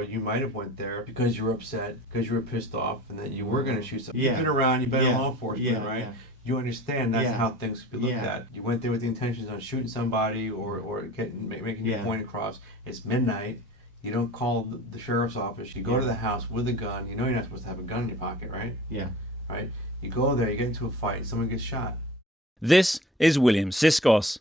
or you might have went there because you were upset, because you were pissed off, and that you were going to shoot somebody. Yeah. You've been around, you've been in Yeah. law enforcement, Yeah. right? Yeah. You understand that's Yeah. how things could be looked Yeah. at. You went there with the intentions of shooting somebody or making your Yeah. point across. It's midnight. You don't call the sheriff's office. You go Yeah. to the house with a gun. You know you're not supposed to have a gun in your pocket, right? Yeah. Right? You go there, you get into a fight, and someone gets shot. This is William Siskos.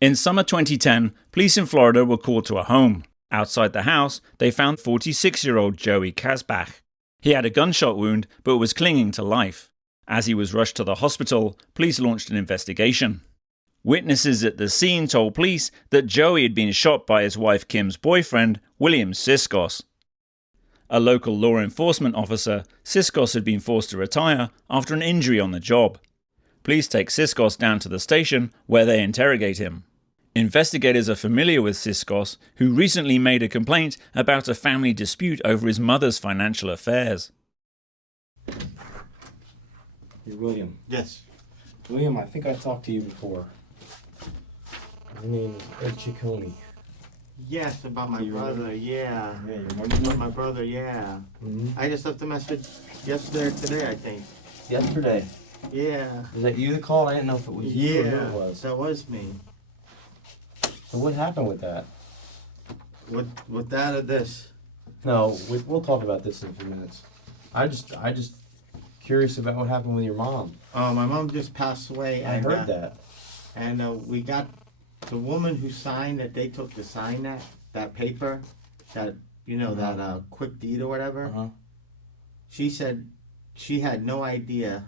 In summer 2010, police in Florida were called to a home. Outside the house, they found 46-year-old Joey Kasbach. He had a gunshot wound but was clinging to life. As he was rushed to the hospital, police launched an investigation. Witnesses at the scene told police that Joey had been shot by his wife Kim's boyfriend, William Siskos. A local law enforcement officer, Siskos had been forced to retire after an injury on the job. Police take Siskos down to the station where they interrogate him. Investigators are familiar with Siskos, who recently made a complaint about a family dispute over his mother's financial affairs. Hey, William. Yes. William, I think I talked to you before. My name is Ed Ciccone. Yes, about my You remember? brother. Yeah. Yeah, you remember me? About my brother. Yeah. Mm-hmm. I just left a message yesterday or today, I think. Yesterday. Yeah. Is that you that called? I didn't know if it was you or who it was. That was me. So what happened with that? With that or this? No, we'll talk about this in a few minutes. I just curious about what happened with your mom. Oh, my mom just passed away. I And, heard that. And we got the woman who signed that. They took to sign that paper, that that quick deed or whatever. Uh-huh. She said she had no idea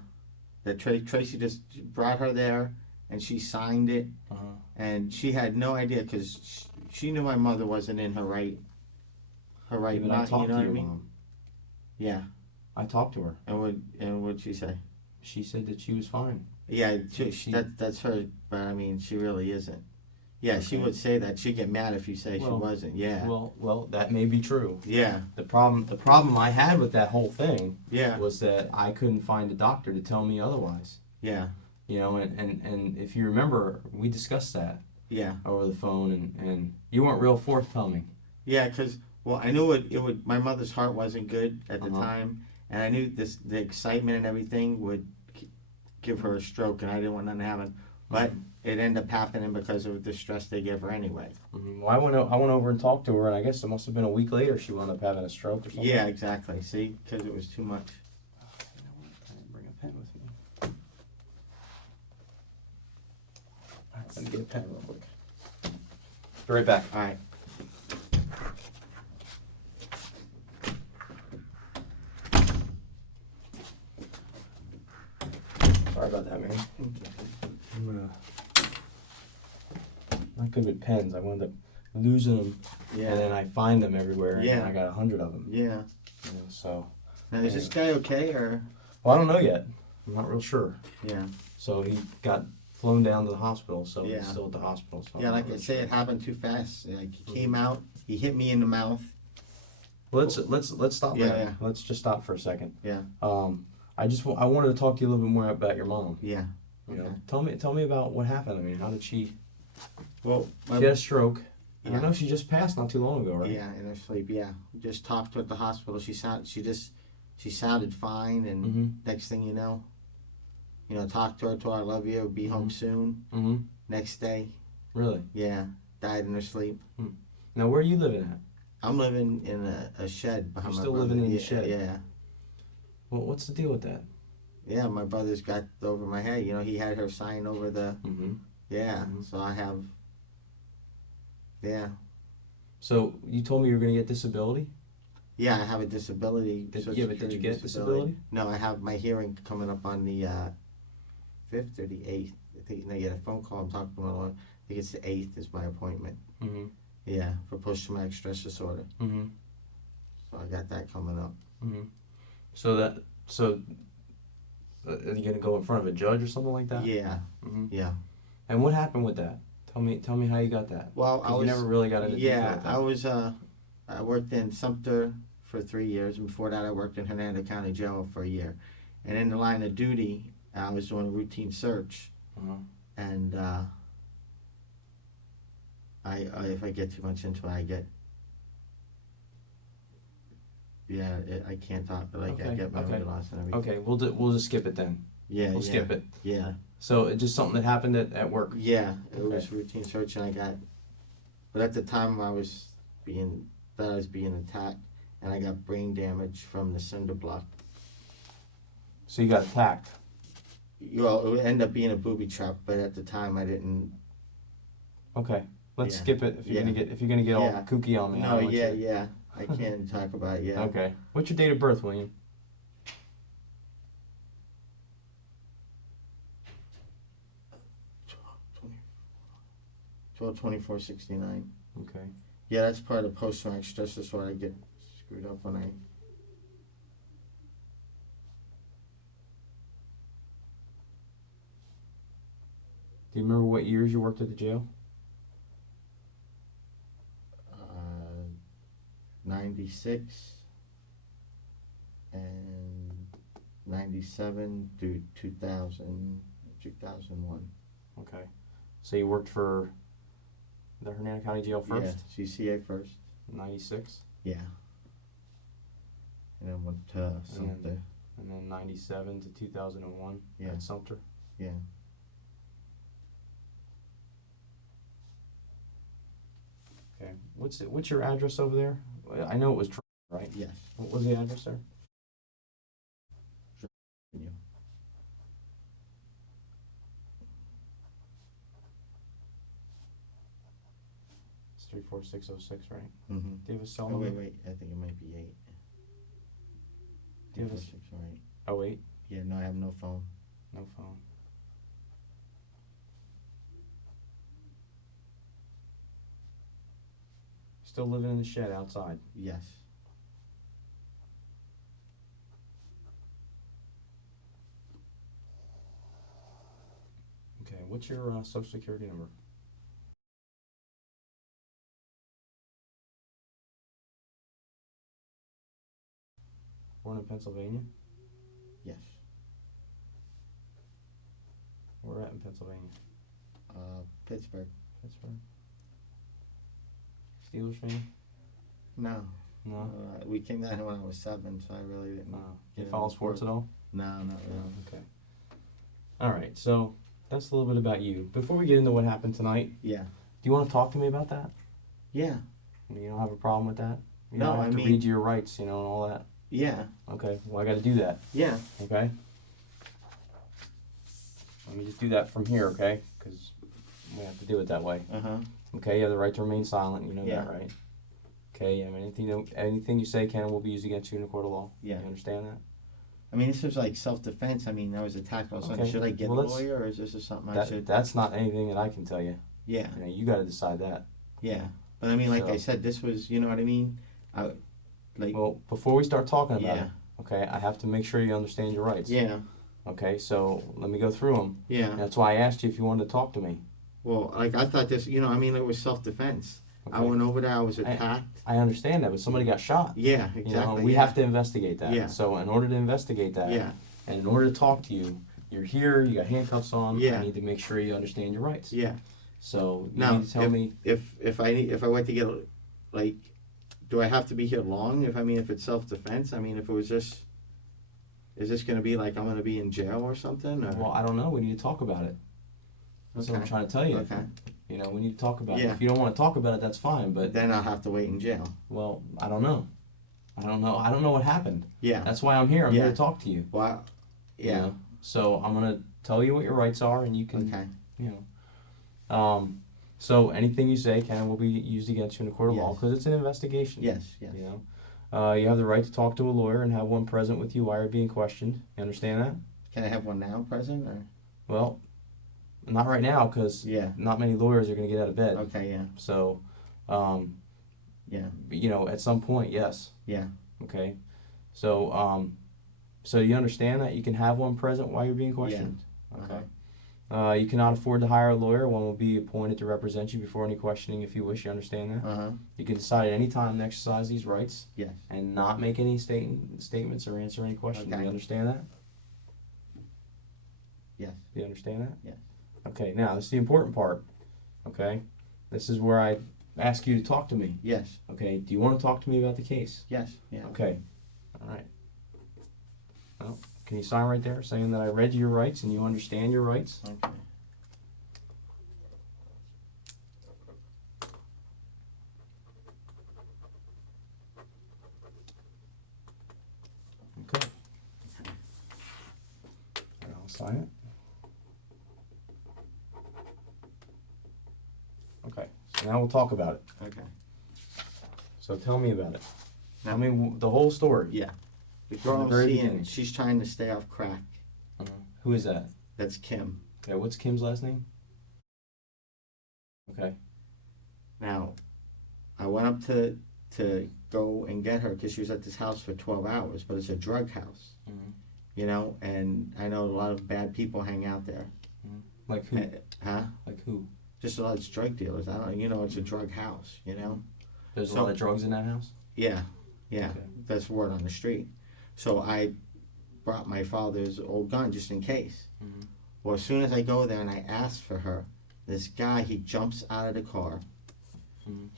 that Tracy just brought her there and she signed it, Uh-huh. and she had no idea because she knew my mother wasn't in her right Even I mind. talked You know to what I your mean? mom. Yeah. I talked to her. And what'd she say? She said that she was fine. Yeah, She- that's her, but I mean, she really isn't. Yeah, she Okay. would say that. She'd get mad if you say she Well, wasn't. Yeah. Well, that may be true. Yeah. The problem I had with that whole thing Yeah. was that I couldn't find a doctor to tell me otherwise. Yeah. You know, and if you remember, we discussed that Yeah. over the phone, and you weren't real forthcoming. Yeah, because I knew it would. My mother's heart wasn't good at the Uh-huh. time, and I knew the excitement and everything would give her a stroke, and I didn't want nothing to happen. But it ended up happening because of the stress they gave her anyway. Well, I went over and talked to her, and I guess it must have been a week later she wound up having a stroke or something. Yeah, exactly. See, because it was too much. You know what? I didn't bring a pen with me. All right, let me get a pen real quick. Be right back. All right. Sorry about that, man. I'm not good with pens. I wound up losing them, and then Yeah. I find them everywhere, Yeah. and I got 100 of them. Yeah. You know, so, Now is this guy okay or? well, I don't know yet. I'm not real sure. Yeah. So he got flown down to the hospital, so Yeah. he's still at the hospital. So Yeah, I'm not like I really say, sure. it happened too fast. Like he came out, he hit me in the mouth. Let's stop. Yeah, there. yeah. Let's just stop for a second. Yeah. I wanted to talk to you a little bit more about your mom. Yeah. You know, Okay. tell me about what happened. I mean, how did she? Well, She had a stroke. And I Yeah. know she just passed not too long ago, right? Yeah, in her sleep. Yeah, just talked to her at the hospital. She sounded fine, and Mm-hmm. next thing you know, talked to her, told her I love you, be home soon. Mm-hmm. Next day, Really? yeah, died in her sleep. Now, where are you living at? I'm living in a shed behind You're my still brother. living in the Yeah, shed? Yeah, Well, what's the deal with that? yeah. My brother's got over my head. He had her sign over the. Mm-hmm. Yeah, Mhm. so I have. Yeah, So you told me you were going to get disability. yeah. I have a disability. Did Social you Security get disability? No, I have my hearing coming up on the 5th or the 8th. I think I get a phone call. I'm talking to my lawyer. I think it's the 8th is my appointment. Mm-hmm. Yeah, for post-traumatic stress disorder. Mm-hmm. So I got that coming up. Mm-hmm. So are you going to go in front of a judge or something like that? Yeah, Mm-hmm. yeah. And what happened with that? Tell me how you got that. Well, 'Cause I was you never really got into detail yeah. with that. I was I worked in Sumter for 3 years. And before that, I worked in Hernando County Jail for a year. And in the line of duty, I was doing a routine search. Uh-huh. And I if I get too much into it, I get Yeah, I can't talk, but like I Okay, get memory okay. loss and everything. Okay, we'll just skip it then. Yeah, We'll yeah, skip it. yeah, So it's just something that happened at work. yeah. It Okay. was routine search, and but at the time I was being attacked, and I got brain damage from the cinder block. So you got attacked. Well, it would end up being a booby trap, but at the time I didn't. Okay, let's Yeah. skip it if you're gonna get all Yeah. kooky on me. I No, don't want yeah, you- yeah. I can't talk about it. Yeah. Okay. What's your date of birth, William? 12/24/69. Okay. Yeah, that's part of post-traumatic stress disorder. I get screwed up when I. Do you remember what years you worked at the jail? 96 and 97 through 2001. Okay. So you worked for the Hernando County Jail first? Yeah, CCA first. 96? Yeah. And then went to Sumter. And then 97 to 2001 Yeah. at Sumter? Yeah. Okay. What's your address over there? I know it was right? Yes. What was the address there? Yeah. It's 34606, right? Mm-hmm. Do you have a cell Oh, number? wait. I think it might be 8. Do you have a 6, right. Oh, 8? Yeah, no, I have no phone. No phone. Still living in the shed outside. Yes. Okay, what's your social security number? Born in Pennsylvania? Yes. Where at in Pennsylvania? Pittsburgh. Pittsburgh? Steelers fan? No. No? We came down here when I was 7, so I really didn't. No. get You follow into sports at all? No, not really. Okay. Alright, so that's a little bit about you. Before we get into what happened tonight, Yeah. do you want to talk to me about that? Yeah. You don't have a problem with that? You No, don't have I to mean- read your rights, and all that. Yeah. Okay, well I got to do that. Yeah. Okay. Let me just do that from here, okay? Because we have to do it that way. Uh-huh. Okay, you have the right to remain silent. You know Yeah. that, right? Okay. I mean, anything you say can and will be used against you in a court of law. Yeah. You understand that? I mean, this was like self-defense. I mean, I was attacked all of a sudden. Okay. Should I get Well, a let's- lawyer, or is this just something I should? That's not anything that I can tell you. Yeah. You know, you got to decide that. Yeah. But I mean, like So- I said, this was, you know what I mean? Well, before we start talking about Yeah. it, okay, I have to make sure you understand your rights. Yeah. Okay, so let me go through them. Yeah. That's why I asked you if you wanted to talk to me. Well, like I thought this, you know, I mean, it was self-defense. Okay. I went over there. I was attacked. I understand that, but somebody got shot. Yeah, You exactly. know, we yeah. have to investigate that. Yeah. So in order to investigate that, Yeah. and in order to talk to you, you're here, you got handcuffs on. Yeah. I need to make sure you understand your rights. Yeah. So you Now, need to tell me. if I went to get, like, do I have to be here long? If it's self-defense, I mean, if it was just, is this going to be like I'm going to be in jail or something? Or? Well, I don't know. We need to talk about it. That's what I'm trying to tell you. Okay. You know, we need to talk about it. Yeah. If you don't want to talk about it, that's fine. But Then I'll have to wait in jail. well, I don't know. I don't know what happened. Yeah. That's why I'm here. I'm here Yeah. to talk to you. Well, you yeah. know? So I'm gonna tell you what your rights are, and you can. Okay. You know. So anything you say can and will be used against you in a court of law Yes. because it's an investigation. Yes. Yes. You know. You have the right to talk to a lawyer and have one present with you while you're being questioned. You understand that? Can I have one now, present? Or? Well, not right now because Yeah. not many lawyers are going to get out of bed. Okay. Yeah. So, Yeah. you know, at some point, yes. Yeah. Okay. So, so you understand that you can have one present while you're being questioned. Yeah. Okay. You cannot afford to hire a lawyer. One will be appointed to represent you before any questioning if you wish. You understand that? Uh huh. You can decide at any time to exercise these rights Yes. and not make any statements or answer any questions. Okay. You understand that? Yes. Do you understand that? Yes. Okay, now this is the important part. Okay? This is where I ask you to talk to me. Yes. Okay? Do you want to talk to me about the case? Yes. Yeah. Okay. All right. Well, can you sign right there saying that I read your rights and you understand your rights? Okay. Okay. And I'll sign it. Okay. So now we'll talk about it. Okay. So tell me about it. Now- Tell me the whole story. Yeah. The From girl the I'm very seeing, beginning. she's trying to stay off crack. Who is that? That's Kim. Okay, what's Kim's last name? Okay. Now, I went up to go and get her because she was at this house for 12 hours, but it's a drug house, you know, and I know a lot of bad people hang out there. Like who? Huh? Like who? Just a lot of drug dealers. I don't, you know, it's a drug house, you know. There's a So- lot of drugs in that house? Yeah, yeah, Okay. that's word on the street. So I brought my father's old gun just in case. Mhm. Well, as soon as I go there and I ask for her, this guy, he jumps out of the car. Mhm.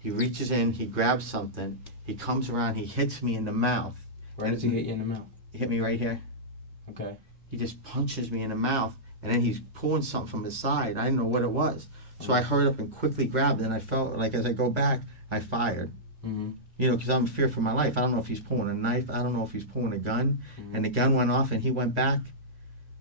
He reaches in, he grabs something, he comes around, he hits me in the mouth. Where does he hit you in the mouth? He hit me right here. Okay. He just punches me in the mouth, and then he's pulling something from his side. I didn't know what it was. So I hurried up and quickly grabbed it, and I felt like as I go back, I fired. Mm-hmm. You know, because I'm in fear for my life. I don't know if he's pulling a knife. I don't know if he's pulling a gun. And the gun went off, and he went back,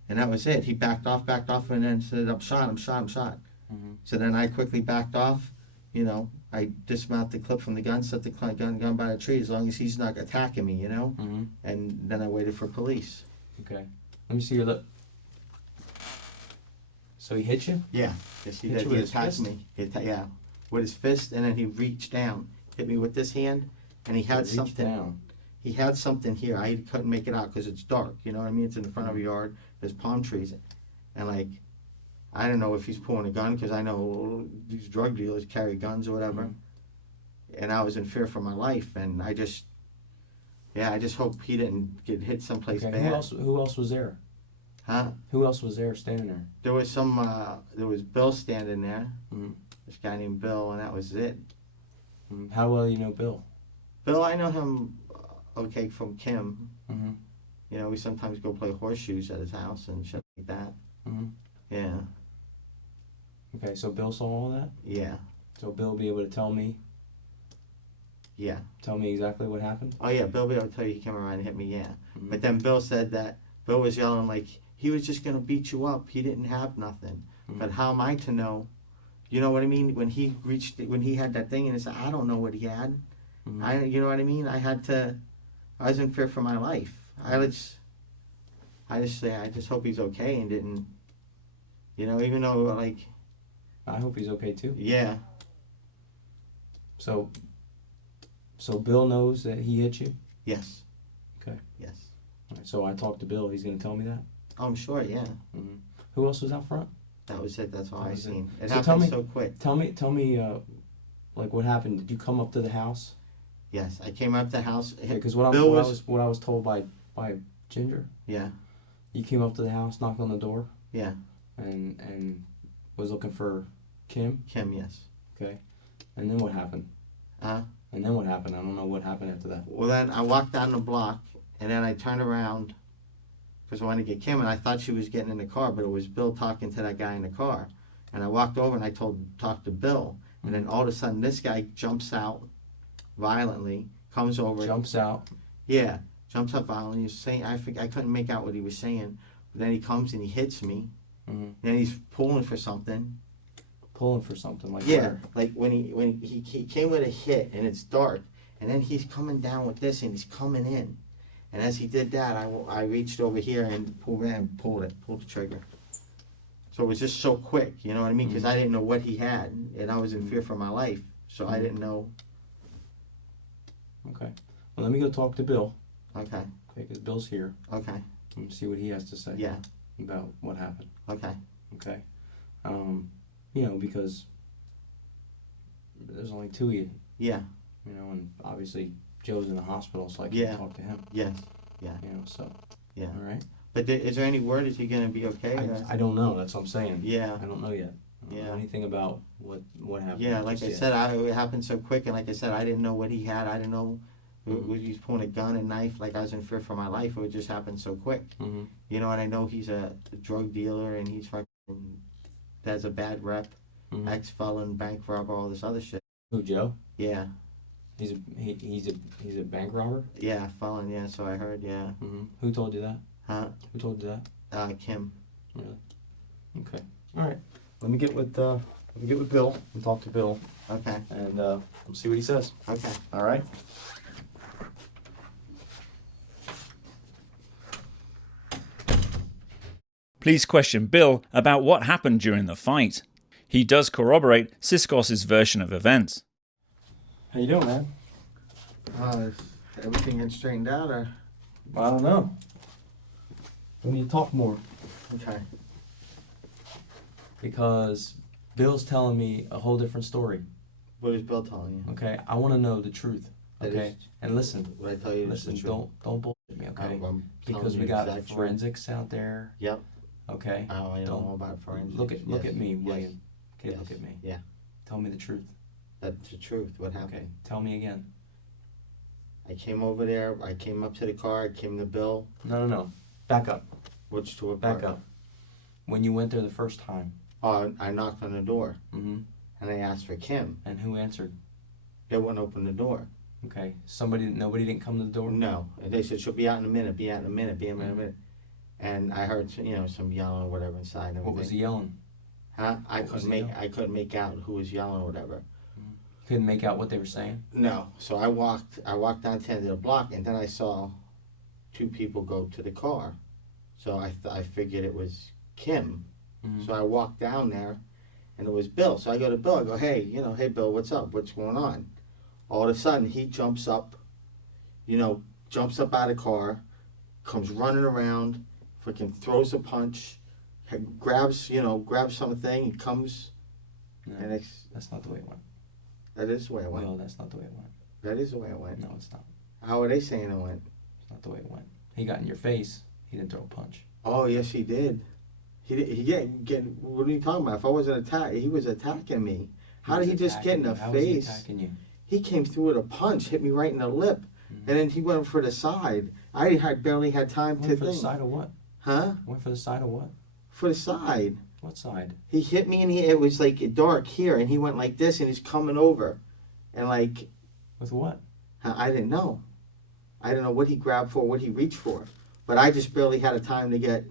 and that was it. He backed off, and then said, I'm shot. Mm-hmm. So then I quickly backed off. You know, I dismounted the clip from the gun, set the gun by the tree, as long as he's not attacking me, you know? Mm-hmm. And then I waited for police. Okay. Let me see your lip. So he hit you? Yeah, yes, he Hit did. you He with his attacked fist? me. Yeah, with his fist, and then he reached down, hit me with this hand, and he had Reach something. down. He had something here. I couldn't make it out because it's dark. You know what I mean? It's in the front of a yard. There's palm trees, and like, I don't know if he's pulling a gun because I know these drug dealers carry guns or whatever. Mhm. And I was in fear for my life, and I just hope he didn't get hit someplace Okay. bad. Who else was there? Huh? Who else was there standing there? There was there was Bill standing there. Mhm. This guy named Bill, and that was it. Mm-hmm. How well you know Bill? Bill, I know him okay from Kim. Mm-hmm. You know, we sometimes go play horseshoes at his house and shit like that. Mm-hmm. Yeah, Okay, so Bill saw all that? yeah, So Bill will be able to tell me exactly what happened? oh yeah, Bill will be able to tell you he came around and hit me, yeah. Mhm. But then Bill said that Bill was yelling like he was just gonna beat you up. He didn't have nothing. Mhm. But how am I to know? You know what I mean? When he had that thing and he said, I don't know what he had. Mhm. You know what I mean? I was in fear for my life. I just hope he's okay and didn't, you know, even though like, I hope he's okay too. yeah, So Bill knows that he hit you? yes. Okay. Yes. All right, so I talked to Bill. He's going to tell me that? I'm sure, yeah. Mm-hmm. Who else was out front? That was it. That's all That I was it. seen. It So tell happened me- so quick. Tell me, like what happened? Did you come up to the house? Yes, I came up to the house. Because Bill what I was told by Ginger, Yeah, you came up to the house, knocked on the door, yeah. and was looking for Kim. Kim, yes. Okay, and then what happened? Uh, And then what happened? I don't know what happened after that. well, then I walked down the block, and then I turned around because I wanted to get Kim, and I thought she was getting in the car, but it was Bill talking to that guy in the car. And I walked over and I talked to Bill, and then all of a sudden this guy jumps out violently, comes over. Jumps out. Yeah, jumps up violently. He's saying, I couldn't make out what he was saying. But then he comes and he hits me. Mhm. Then he's pulling for something. Pulling for something like Yeah, where? like when he came with a hit and it's dark, and then he's coming down with this and he's coming in. And as he did that, I reached over here and pulled the trigger. So it was just so quick, you know what I mean? Because I didn't know what he had, and I was in fear for my life, so I didn't know. Okay. Well, let me go talk to Bill. Okay, Okay, because Bill's here. okay, And see what he has to say. yeah, About what happened. okay, Okay. You know, because there's only two of you. yeah, You know, and obviously Joe's in the hospital, so I can't Yeah. talk to him. yes, You know, so. yeah. All right. But is there any word? Is he gonna be okay? or- I don't know. That's what I'm saying. Yeah, I don't know yet. I don't know Yeah. anything about what happened. yeah. Like just I yet. said, it happened so quick, and like I said, I didn't know what he had. I didn't know He's pulling a gun and knife like I was in fear for my life. It would just happen so quick. Mm-hmm. You know, and I know he's a drug dealer and he's fucking has a bad rep, Mm-hmm. ex-felon, bank robber, all this other shit. Who, Joe? Yeah, He's a bank robber. yeah, felon. Yeah, so I heard. Yeah, Mm-hmm. Who told you that? huh? Who told you that? Kim. Really? Okay. All right. Let me get with Bill and talk to Bill, Okay, and we'll see what he says. okay. All right. Police question Bill about what happened during the fight. He does corroborate Siskos's version of events. How you doing, man? Is everything getting straightened out, or? I don't know. We need to talk more Okay. because Bill's telling me a whole different story. What is Bill telling you? Okay, I want to know the truth. That Okay, is- and listen, What I tell you is listen. the truth. Don't bullshit me. Okay, I'm telling because you we got exact truth. forensics out there. Yep. Okay. Oh, I know Don't- all about forensics. Look Yes. at me, Yes. William. Okay, Yes. look at me. Yeah. Tell me the truth. That's the truth. What happened? Okay, tell me again. I came over there. I came up to the car. I came to Bill. No. Back up. Which to a Back up. When you went there the first time. Oh, I knocked on the door Mm-hmm. and I asked for Kim. And who answered? They wouldn't open the door. Okay. Nobody didn't come to the door? No. And they said she'll be out in a minute. Be out in a minute. Be out in a Mhm. minute. And I heard some yelling or whatever inside. And What was he everything. yelling? Huh? what was he yelling? I couldn't make out who was yelling or whatever. Couldn't make out what they were saying? No. So I walked down to the end of the block and then I saw two people go to the car. So I figured it was Kim. Mhm. So I walked down there and it was Bill. So I go to Bill. I go, hey, hey, Bill, what's up? What's going on? All of a sudden, he jumps up out of the car, comes running around, freaking throws a punch, grabs something, and comes, No, and that's not the way it went. that is the way it went. No, that's not the way it went. That is the way it went. No, it's not. How are they saying it went? It's not the way it went. He got in your face. He didn't throw a punch. Oh, yes, he did. What are you talking about? If I wasn't attacked, he was attacking me. How did he just get in the How was he face? attacking you? He came through with a punch, hit me right in the lip, and then he went for the side. I barely had time to Went for the think. side of what? Huh? Went for the side of what? For the side. What side? He hit me and it was like dark here, and he went like this, and he's coming over, and like With what? I didn't know. I didn't know what he grabbed for, what he reached for, but I just barely had a time to get.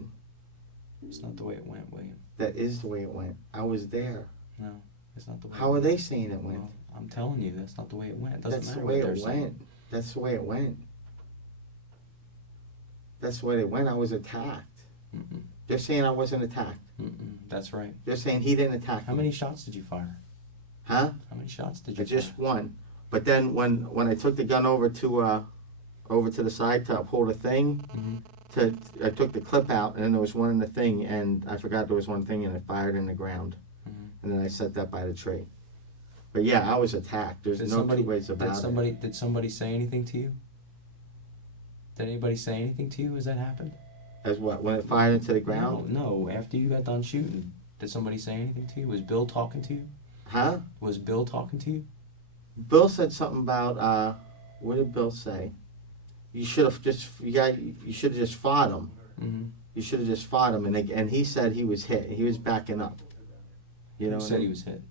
It's not the way it went, William. That is the way it went. I was there. No, it's not the way. How are they saying it went? Well, I'm telling you, that's not the way it went. It doesn't That's matter the way what they're it saying. went. That's the way it went. That's the way it went. I was attacked. Mm-mm. They're saying I wasn't attacked. Mm-mm. That's right. They're saying he didn't attack How me. many shots did you fire? Huh? How many shots did you I just fire? one. But then when I took the gun over to the side to uphold a thing, Mm-hmm. I took the clip out and then there was one in the thing and I forgot there was one thing and it fired in the ground. Mhm. And then I set that by the tree. But yeah, I was attacked. There's no two ways about it. Did somebody say anything to you? Did anybody say anything to you as that happened? As what? When it fired into the ground? No. After you got done shooting, did somebody say anything to you? Was Bill talking to you? Huh? Was Bill talking to you? Bill said something about what did Bill say? You should have just fought him. Mm-hmm. You should have just fought him, and he said he was hit. He was backing up. You know. Who said he was hit?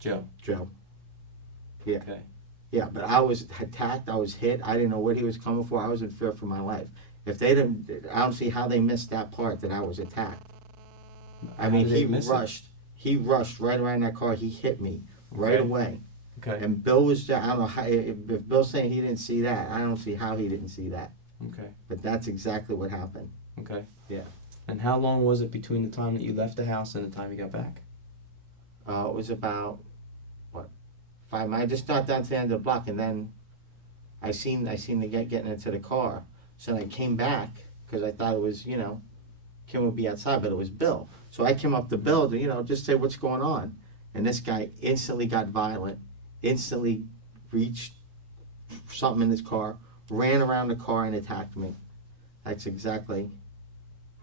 Joe. Joe. Yeah. Okay. Yeah, but I was attacked. I was hit. I didn't know what he was coming for. I was in fear for my life. If they didn't, I don't see how they missed that part that I was attacked. I How mean, did they he miss it? rushed. He rushed right around that car. He hit me right Okay. away. Okay. And Bill was there. I don't know how. If Bill's saying he didn't see that, I don't see how he didn't see that. Okay. But that's exactly what happened. Okay. Yeah. And how long was it between the time that you left the house and the time you got back? It was about 5 miles. I just got down to the end of the block, and then I seen the guy getting into the car. So I came back because I thought it was Kim would be outside, but it was Bill. So I came up to Bill to just say what's going on, and this guy instantly got violent, instantly reached something in his car, ran around the car and attacked me. That's exactly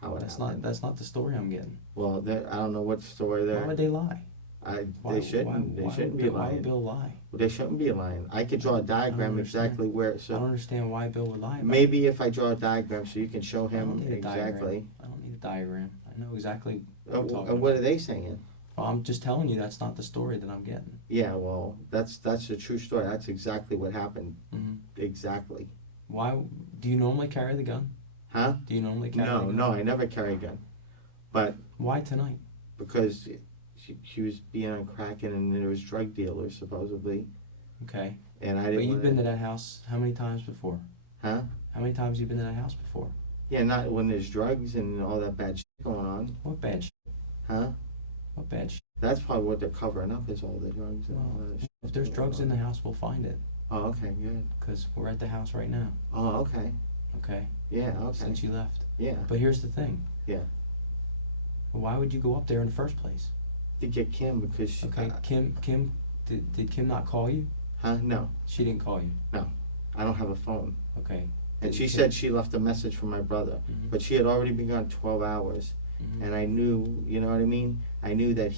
how it happened. That's not the story I'm getting. Well, I don't know what story Why there. would they lie? They shouldn't. They shouldn't be Why would lying. Bill lie? They shouldn't be lying. I could draw a diagram understand. exactly where. I So don't understand why Bill would lie about it. maybe if I draw a diagram, so you can show I don't him need a diagram. exactly. I don't need a diagram. I know exactly what And we're talking what are about. they saying? Well, I'm just telling you that's not the story that I'm getting. Yeah, well, that's the true story. That's exactly what happened. Hmm. Exactly. Why do you normally carry the gun? Huh? Do you normally carry the No, gun? no, I never carry a gun. But Why tonight? because she was being on crack and there was drug dealers supposedly, Okay. and I But didn't. you've wanna- been to that house how many times before? Huh? How many times you been to that house before? Yeah, not when there's drugs and all that bad shit going on. What bad shit? Huh? What bad shit? That's probably what they're covering up is all the drugs and all that shit. If there's drugs in the house, we'll find it. Oh, okay, good. Because we're at the house right now. Oh, okay. Okay? Yeah, okay. Since you left. Yeah. But here's the thing. Yeah. Why would you go up there in the first place? To get Kim because she, Okay, Kim, did Kim not call you? huh? No, She didn't call you. I don't have a phone. Okay. And Did she Kim- said she left a message for my brother, Mhm. but she had already been gone 12 hours. Mhm. And I knew, you know what I mean? I knew that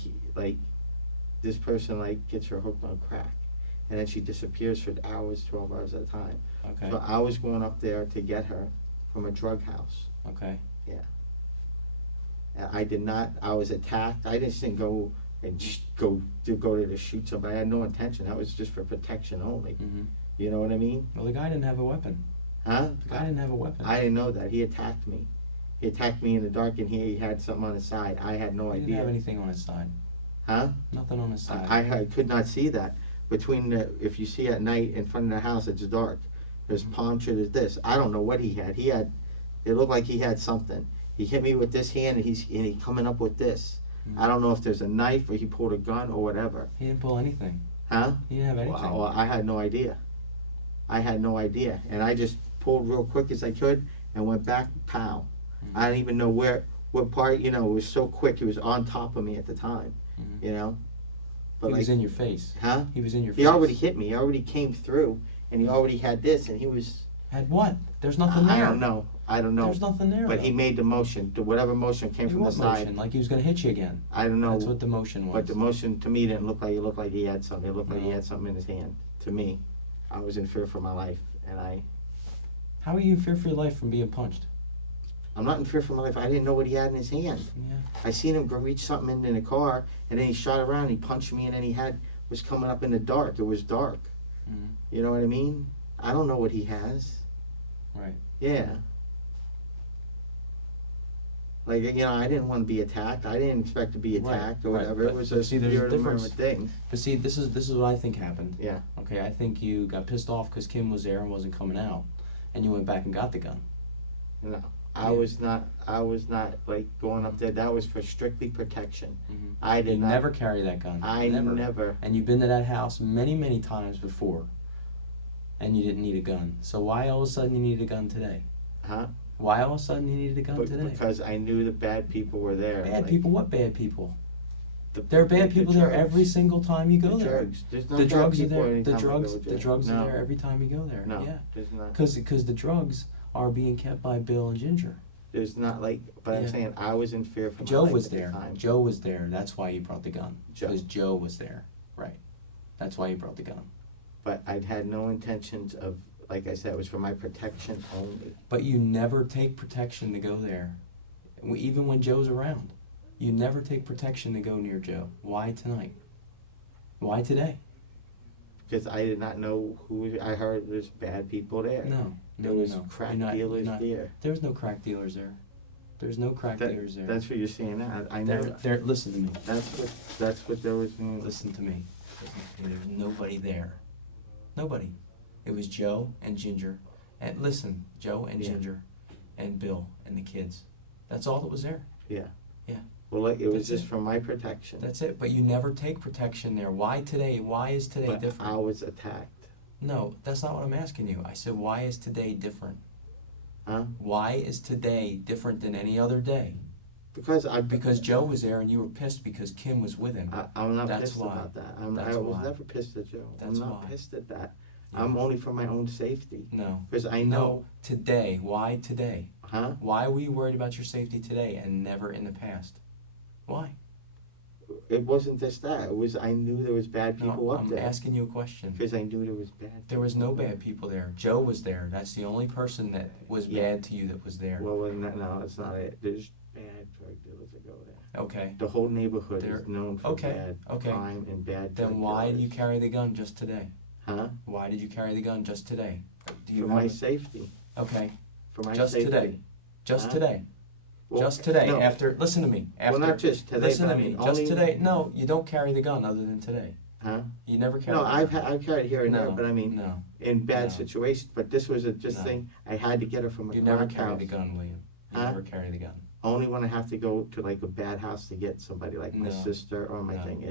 this person, gets her hooked on crack. And then she disappears for hours, 12 hours at a time. Okay. So I was going up there to get her from a drug house. Okay. And I did not, I was attacked. I just didn't go and go there to shoot somebody. I had no intention. That was just for protection only. Mhm. You know what I mean? Well, the guy didn't have a weapon. Huh? The guy didn't have a weapon. I didn't know that. He attacked me. He attacked me in the dark, and he had something on his side. I had no He didn't idea. have anything on his side. Huh? Nothing on his side. I could not see that. If you see at night in front of the house, it's dark. There's palm tree, there's this. I don't know what he had. It looked like he had something. He hit me with this hand, and he's coming up with this. I don't know if there's a knife or he pulled a gun or whatever. He didn't pull anything. Huh? He didn't have anything. Well, I had no idea. And I just pulled real quick as I could and went back, pow. Mhm. I didn't even know what part, it was so quick. It was on top of me at the time, Mhm. you know? He was in your face. Huh? He was in your face. He already hit me. He already came through, and he already had this, and he was. Had what? There's nothing there. I don't know. There's nothing there. But he though. made the motion. Whatever motion came from the What side. motion? Like he was going to hit you again. I don't know. That's what the motion was. But the motion to me didn't look like it looked like he had something. It looked like he No. had something in his hand. To me, I was in fear for my life, and How are you in fear for your life from being punched? I'm not in fear for my life. I didn't know what he had in his hand. Yeah. I seen him go reach something in the car, and then he shot around. He punched me, and then was coming up in the dark. It was dark. Mhm. You know what I mean? I don't know what he has. Right. Yeah. I didn't want to be attacked. I didn't expect to be Right, attacked or right, whatever. but- It was but a see, there's a spirit of the moment difference. thing. But see, this is what I think happened. Yeah. Okay, I think you got pissed off because Kim was there and wasn't coming out, and you went back and got the gun. No. I Yeah. was not going up there. That was for strictly protection. Mhm. I did You not. never carry that gun. I never. And you've been to that house many, many times before, and you didn't need a gun. So why all of a sudden you need a gun today? Huh? Why all of a sudden you needed a gun But today? because I knew the bad people were there. Bad people? What bad people? The, There are bad the people there drugs. every single time you go The there. drugs. There's no The bad drugs are people there. anytime The I drugs. go The there. drugs No. are there every time you go there. No. Yeah. There's not. Because the drugs are being kept by Bill and Ginger. There's not but I'm Yeah. saying I was in fear for my Joe life was at the there. time. Joe was there. That's why you brought the gun. Joe. Because Joe was there. Right. That's why you brought the gun. But I'd had no intentions of, like I said, it was for my protection only. But you never take protection to go there. Even when Joe's around. You never take protection to go near Joe. Why tonight? Why today? Because I did not know I heard there's bad people there. No. There No, was no. crack You're not- dealers you're not- there. There's no crack dealers there. There's no crack dealers there. That's what you're saying now. I know. Listen to me. That's what there was. Listen to me. There's nobody there. Nobody. It was Joe and Ginger. And listen, Joe and Yeah. Ginger and Bill and the kids. That's all that was there. Yeah. Yeah. Well, it was That's just it. for my protection. That's it. But you never take protection there. Why today? Why is today But different? I was attacked. No, that's not what I'm asking you. I said, why is today different? Huh? Why is today different than any other day? Because Joe was there and you were pissed because Kim was with him. I'm not That's pissed why. about that. That's I was why. never pissed at Joe. That's I'm not why. pissed at that. Yeah. I'm only for my own safety. No. Because I No, know. today. Why today? Huh? Why were you worried about your safety today and never in the past? Why? It wasn't just that. It was I knew there was bad people No, up I'm there asking you a question. because I knew there was bad. There was people no up there. bad people there. Joe was there. That's the only person that was Yeah. bad to you that was there. Well, no, it's not it. There's bad drug dealers that go there. Okay. The whole neighborhood There- is known for okay, bad okay. crime and bad drug Then why do you dealers. carry the gun just today? Huh? Why did you carry the gun just today? Do you For have my a- safety. Okay. For my Just safety. today. Just Huh? today. Well, Just today. no. After listen to me. After Well, not just today. listen but to I me. mean, Just only, today. No, you don't carry the gun other than today. Huh? You never carry. No, the I've gun. I've carried here and no, there, but I mean, no. in bad No. situations. But this was a just No. thing I had to get her from a You never crack carry house. the gun, William. You Huh? never carry the gun. Only when I have to go to like a bad house to get somebody, like my No. sister or my No. thing.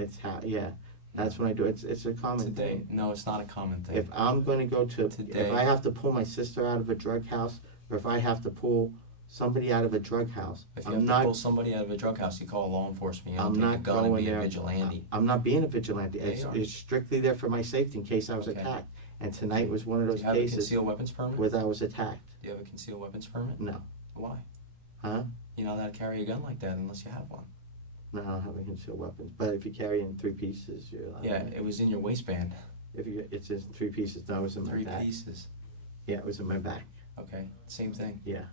Yeah. That's when I do it. It's a common Today. thing. No, it's not a common thing. If I'm going to go to, Today- if I have to pull my sister out of a drug house, or if I have to pull somebody out of a drug house, If you I'm have to not. pull somebody out of a drug house, you call law enforcement. You I'm don't take not a gun and going be a there. vigilante. I'm not being a vigilante. Yeah, It's, you are. it's strictly there for my safety in case I was Okay. attacked. And tonight was one of Do those you have a cases concealed weapons permit? where I was attacked. Do you have a concealed weapons permit? No. Why? Huh? You're not allowed to carry a gun like that unless you have one. No, I don't have a concealed weapon. But if you carry in 3 pieces, you're allowed. Yeah, it was in your waistband. If you, it's in 3 pieces. No, it was in my 3 back. pieces. Yeah, it was in my back. Okay, same thing. Yeah.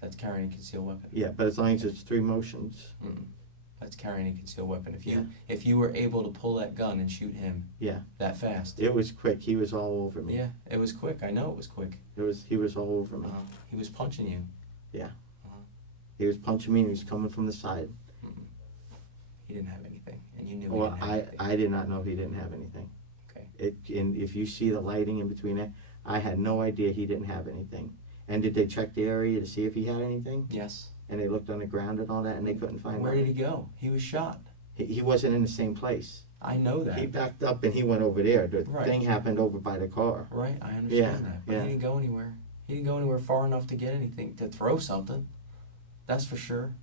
That's carrying a concealed weapon. Yeah, but as long as it's 3 motions. Mm-mm. That's carrying a concealed weapon. If you were able to pull that gun and shoot him, Yeah. that fast. It was quick. He was all over me. Yeah, it was quick. I know it was quick. He was all over me. He was punching you. He was punching me and he was coming from the side. Mm-mm. He didn't have anything, and you knew he Well, didn't have anything. I did not know he didn't have anything. Okay. And if you see the lighting in between it, I had no idea he didn't have anything. And did they check the area to see if he had anything? Yes. And they looked on the ground and all that, and they couldn't find Where out. did he go? He was shot. He wasn't in the same place. I know that. He backed up and he went over there. The Right. thing happened over by the car. Right, I understand Yeah, that. But yeah. he didn't go anywhere. He didn't go anywhere far enough to get anything, to throw something. That's for sure.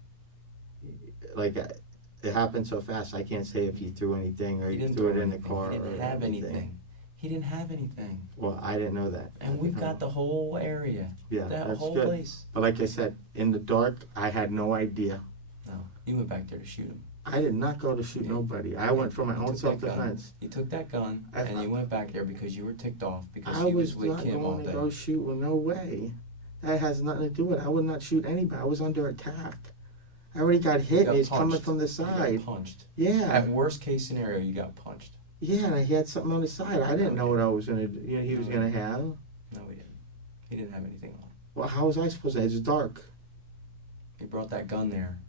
Like, it happened so fast, I can't say if he threw anything or He he didn't threw it throw in the anything. car He didn't or have anything. anything. He didn't have anything. Well, I didn't know that. And we've got the whole area. Yeah, That that's whole good. place. But like I said, in the dark, I had no idea. No. You went back there to shoot him. I did not go to shoot Yeah. nobody. I went for my You own took that gun. self-defense. You took that gun I- and you went back there because you were ticked off because I he was was with not Kim all going to day. go shoot. Well, no way. That has nothing to do with it. I would not shoot anybody. I was under attack. I already got You hit got and he's coming punched. from the You side. got punched. Yeah. At worst case scenario, you got punched. Yeah, and he had something on the side. I didn't know what I was gonna do. You know, he was No. gonna have. No, he didn't. He didn't have anything on. Well, how was I supposed to? It's dark. He brought that gun there.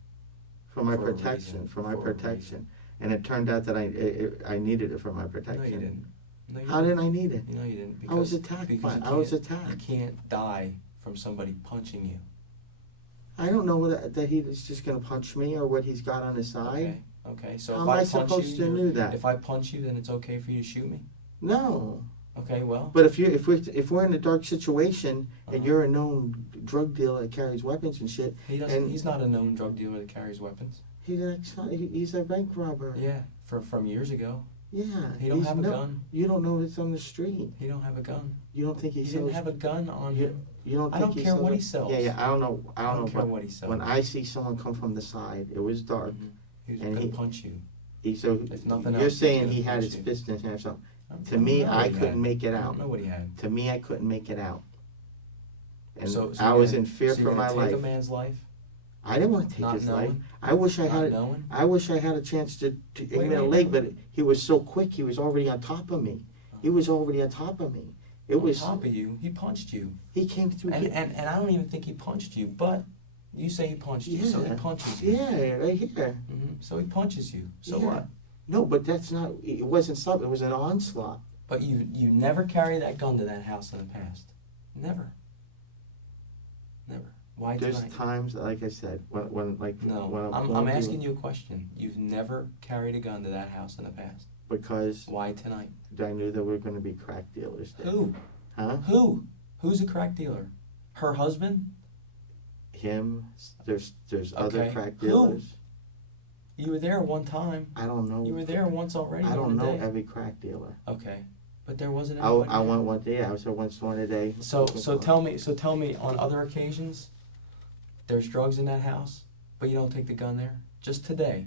For my For a protection. reason. For my For a protection. And it turned out that I needed it for my No, protection. you didn't. No, you How didn't I need it? No, you didn't. I was Because, attacked. because you I was can't- attacked. You can't die from somebody punching you. I don't know that he was just gonna punch me or what he's got on his side. Okay. Okay. So How if am I I punch supposed you, to you're- know that? if I punch you, then it's okay for you to shoot me. No. Okay. Well. But if we're in a dark situation and Uh-huh. you're a known drug dealer that carries weapons and shit, He doesn't. and- He's not a known drug dealer that carries weapons. he's a bank robber. Yeah. From years ago. Yeah. He don't he's have a gun. You don't know it's on the street. He don't have a gun. You don't think he He sells. didn't have a gun on you, him. you don't I think don't care what he sells. Yeah, yeah. I don't know. I I don't don't know. care But what he sells. when I see someone come from the side, it was dark. Mhm. He was and gonna he- punch you. So If nothing you're else, he's saying gonna he had punch his you. fist in his hand or something. I To don't me, know what I he couldn't had. make it I out. don't know what he had. To me, I couldn't make it out. And So I you're was gonna- in fear so you're for gonna my take life. a man's life. I didn't want to take Not his life. knowing? I wish I Not had. knowing. I wish I had a chance to aim Wait, in a wait, leg, wait. but he was so quick. He was already on top of me. He was already on top of me. It On was. top of you. He punched you. He came through. And I don't even think he punched you, but you say he punched you, so he Yeah. punches you. Yeah, right here. So he punches you. So Yeah. what? No, but that's not. It wasn't something. It was an onslaught. But you never carry that gun to that house in the past. Never. Never. Why There's tonight? times, like I said, when like No, when I'm asking you a question. You've never carried a gun to that house in the past. because Why tonight? I knew there were going to be crack dealers there. Who? Huh? Who? Who's a crack dealer? Her husband? Him. There's other Okay. crack Who? dealers. You were there one time. I don't know. You were there once already. I don't on a know day. every crack dealer. Okay, but there wasn't I anybody. I there. went one day. I was there once one a day. So tell me on other occasions, there's drugs in that house, but you don't take the gun there. Just today,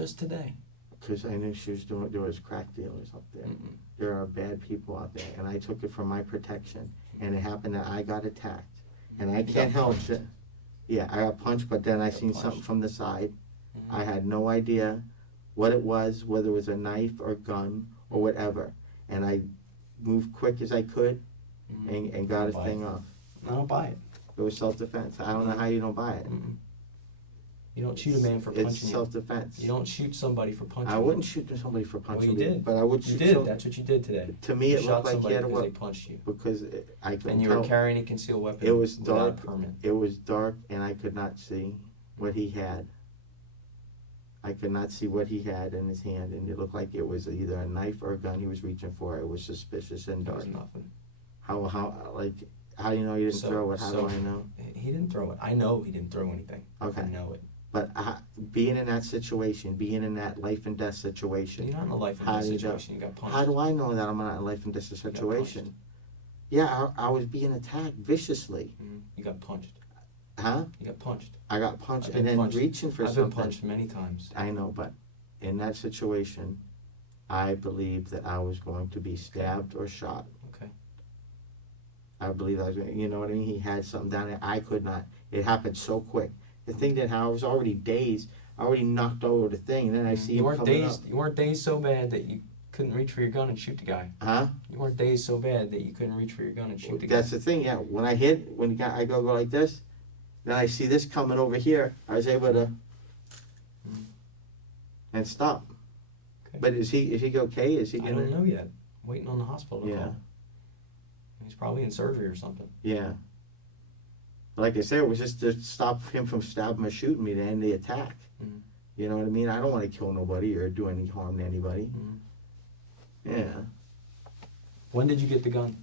Just today. Because I knew she was doing, there was crack dealers up there. Mm-mm. There are bad people out there, and I took it for my protection. And it happened that I got attacked, and I You can't got help punched. it. Yeah, I got punched, but then I got seen punched. something from the side. Mhm. I had no idea what it was, whether it was a knife or gun or whatever. And I moved quick as I could Mhm. and got his Buy thing it. off. I don't buy it. It was self-defense. I don't know how you don't buy it. Mm-mm. You don't shoot a man for It's punching you. self-defense. You don't shoot somebody for punching I you. wouldn't shoot somebody for Well, punching you me, did. but I would You shoot did. some. That's what you did today. To me, You it shot looked like he somebody had a because they weapon punched you. because I could And you tell. were carrying a concealed weapon. It was without dark. a permit. It was dark, and I could not see what he had. I could not see what he had in his hand, and it looked like it was either a knife or a gun he was reaching for. It was suspicious and There dark. was nothing. How do you know you didn't So- throw it? How so- do I know? He didn't throw it. I know he didn't throw anything. Okay. I know it. But being in that situation, being in that life and death You're situation, not in a life and How death do you know? situation. You got punched. how do I know that I'm not in a life and death punched. situation? Yeah, I was being attacked viciously. You got punched. Huh? You got punched. I got punched I've and been then punched. reaching for I've been something. punched many times. I know, but in that situation, I believed that I was going to be stabbed or shot. Okay. I believe I was, you know what I mean? He had something down there. I could not. It happened so quick. The thing that how I was already dazed, I already knocked over the thing, and then I see You him weren't coming dazed. up. You weren't dazed so bad that you couldn't reach for your gun and shoot the guy. Huh? You weren't dazed so bad that you couldn't reach for your gun and shoot the guy. That's the thing, yeah. When I hit, I go like this, then I see this coming over here. I was able to and stop. Okay. But is he okay? Is he I gonna? don't know yet. Waiting on the hospital to Yeah. call. He's probably in surgery or something. Yeah. Like I said, it was just to stop him from stabbing or shooting me to end the attack. Mhm. You know what I mean? I don't want to kill nobody or do any harm to anybody. Mhm. Yeah. When did you get the gun?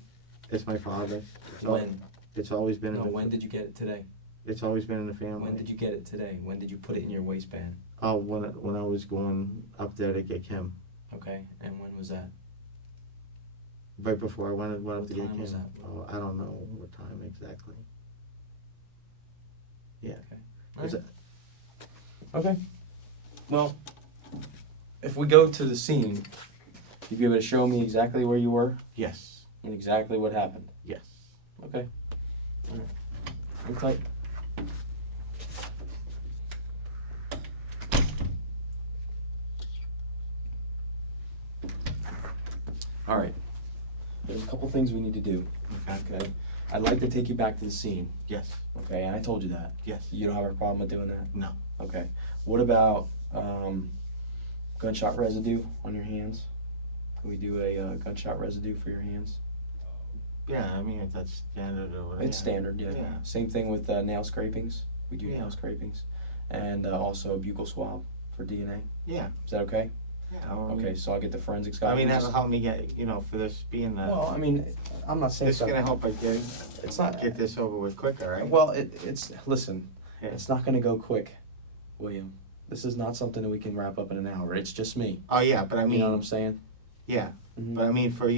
It's my father. When? It's always been No, in the, when did you get it today? it's always been in the family. When did you get it today? When did you put it in your waistband? Oh, when I was going up there to get Kim. Okay, and when was that? Right before I went up What to get time Kim. was that? Oh, I don't know what time exactly. Alright. Okay. Well, if we go to the scene, you'd be able to show me exactly where you were Yes. and exactly what happened. Yes. Okay. Alright. Hang tight. Alright. There's a couple things we need to do. Okay. I'd like to take you back to the scene. Yes. Okay, and I told you that. Yes. You don't have a problem with doing that? No. Okay. What about gunshot residue on your hands? Can we do a gunshot residue for your hands? Yeah, I mean if that's standard or whatever. It's standard, yeah. Yeah. Same thing with nail scrapings. We do Yeah. nail scrapings. And also a buccal swab for DNA. Yeah. Is that okay? Yeah. Okay, so I'll get the forensics guy. I mean We'll that'll help me get for this being the. Well, I mean, I'm not saying this is gonna help us It's not. get this over with quicker, right? Well, it's listen. Yeah. It's not going to go quick, William. This is not something that we can wrap up in an hour. It's just me. Oh yeah, but I mean, You know what I'm saying? yeah, Mhm. but I mean for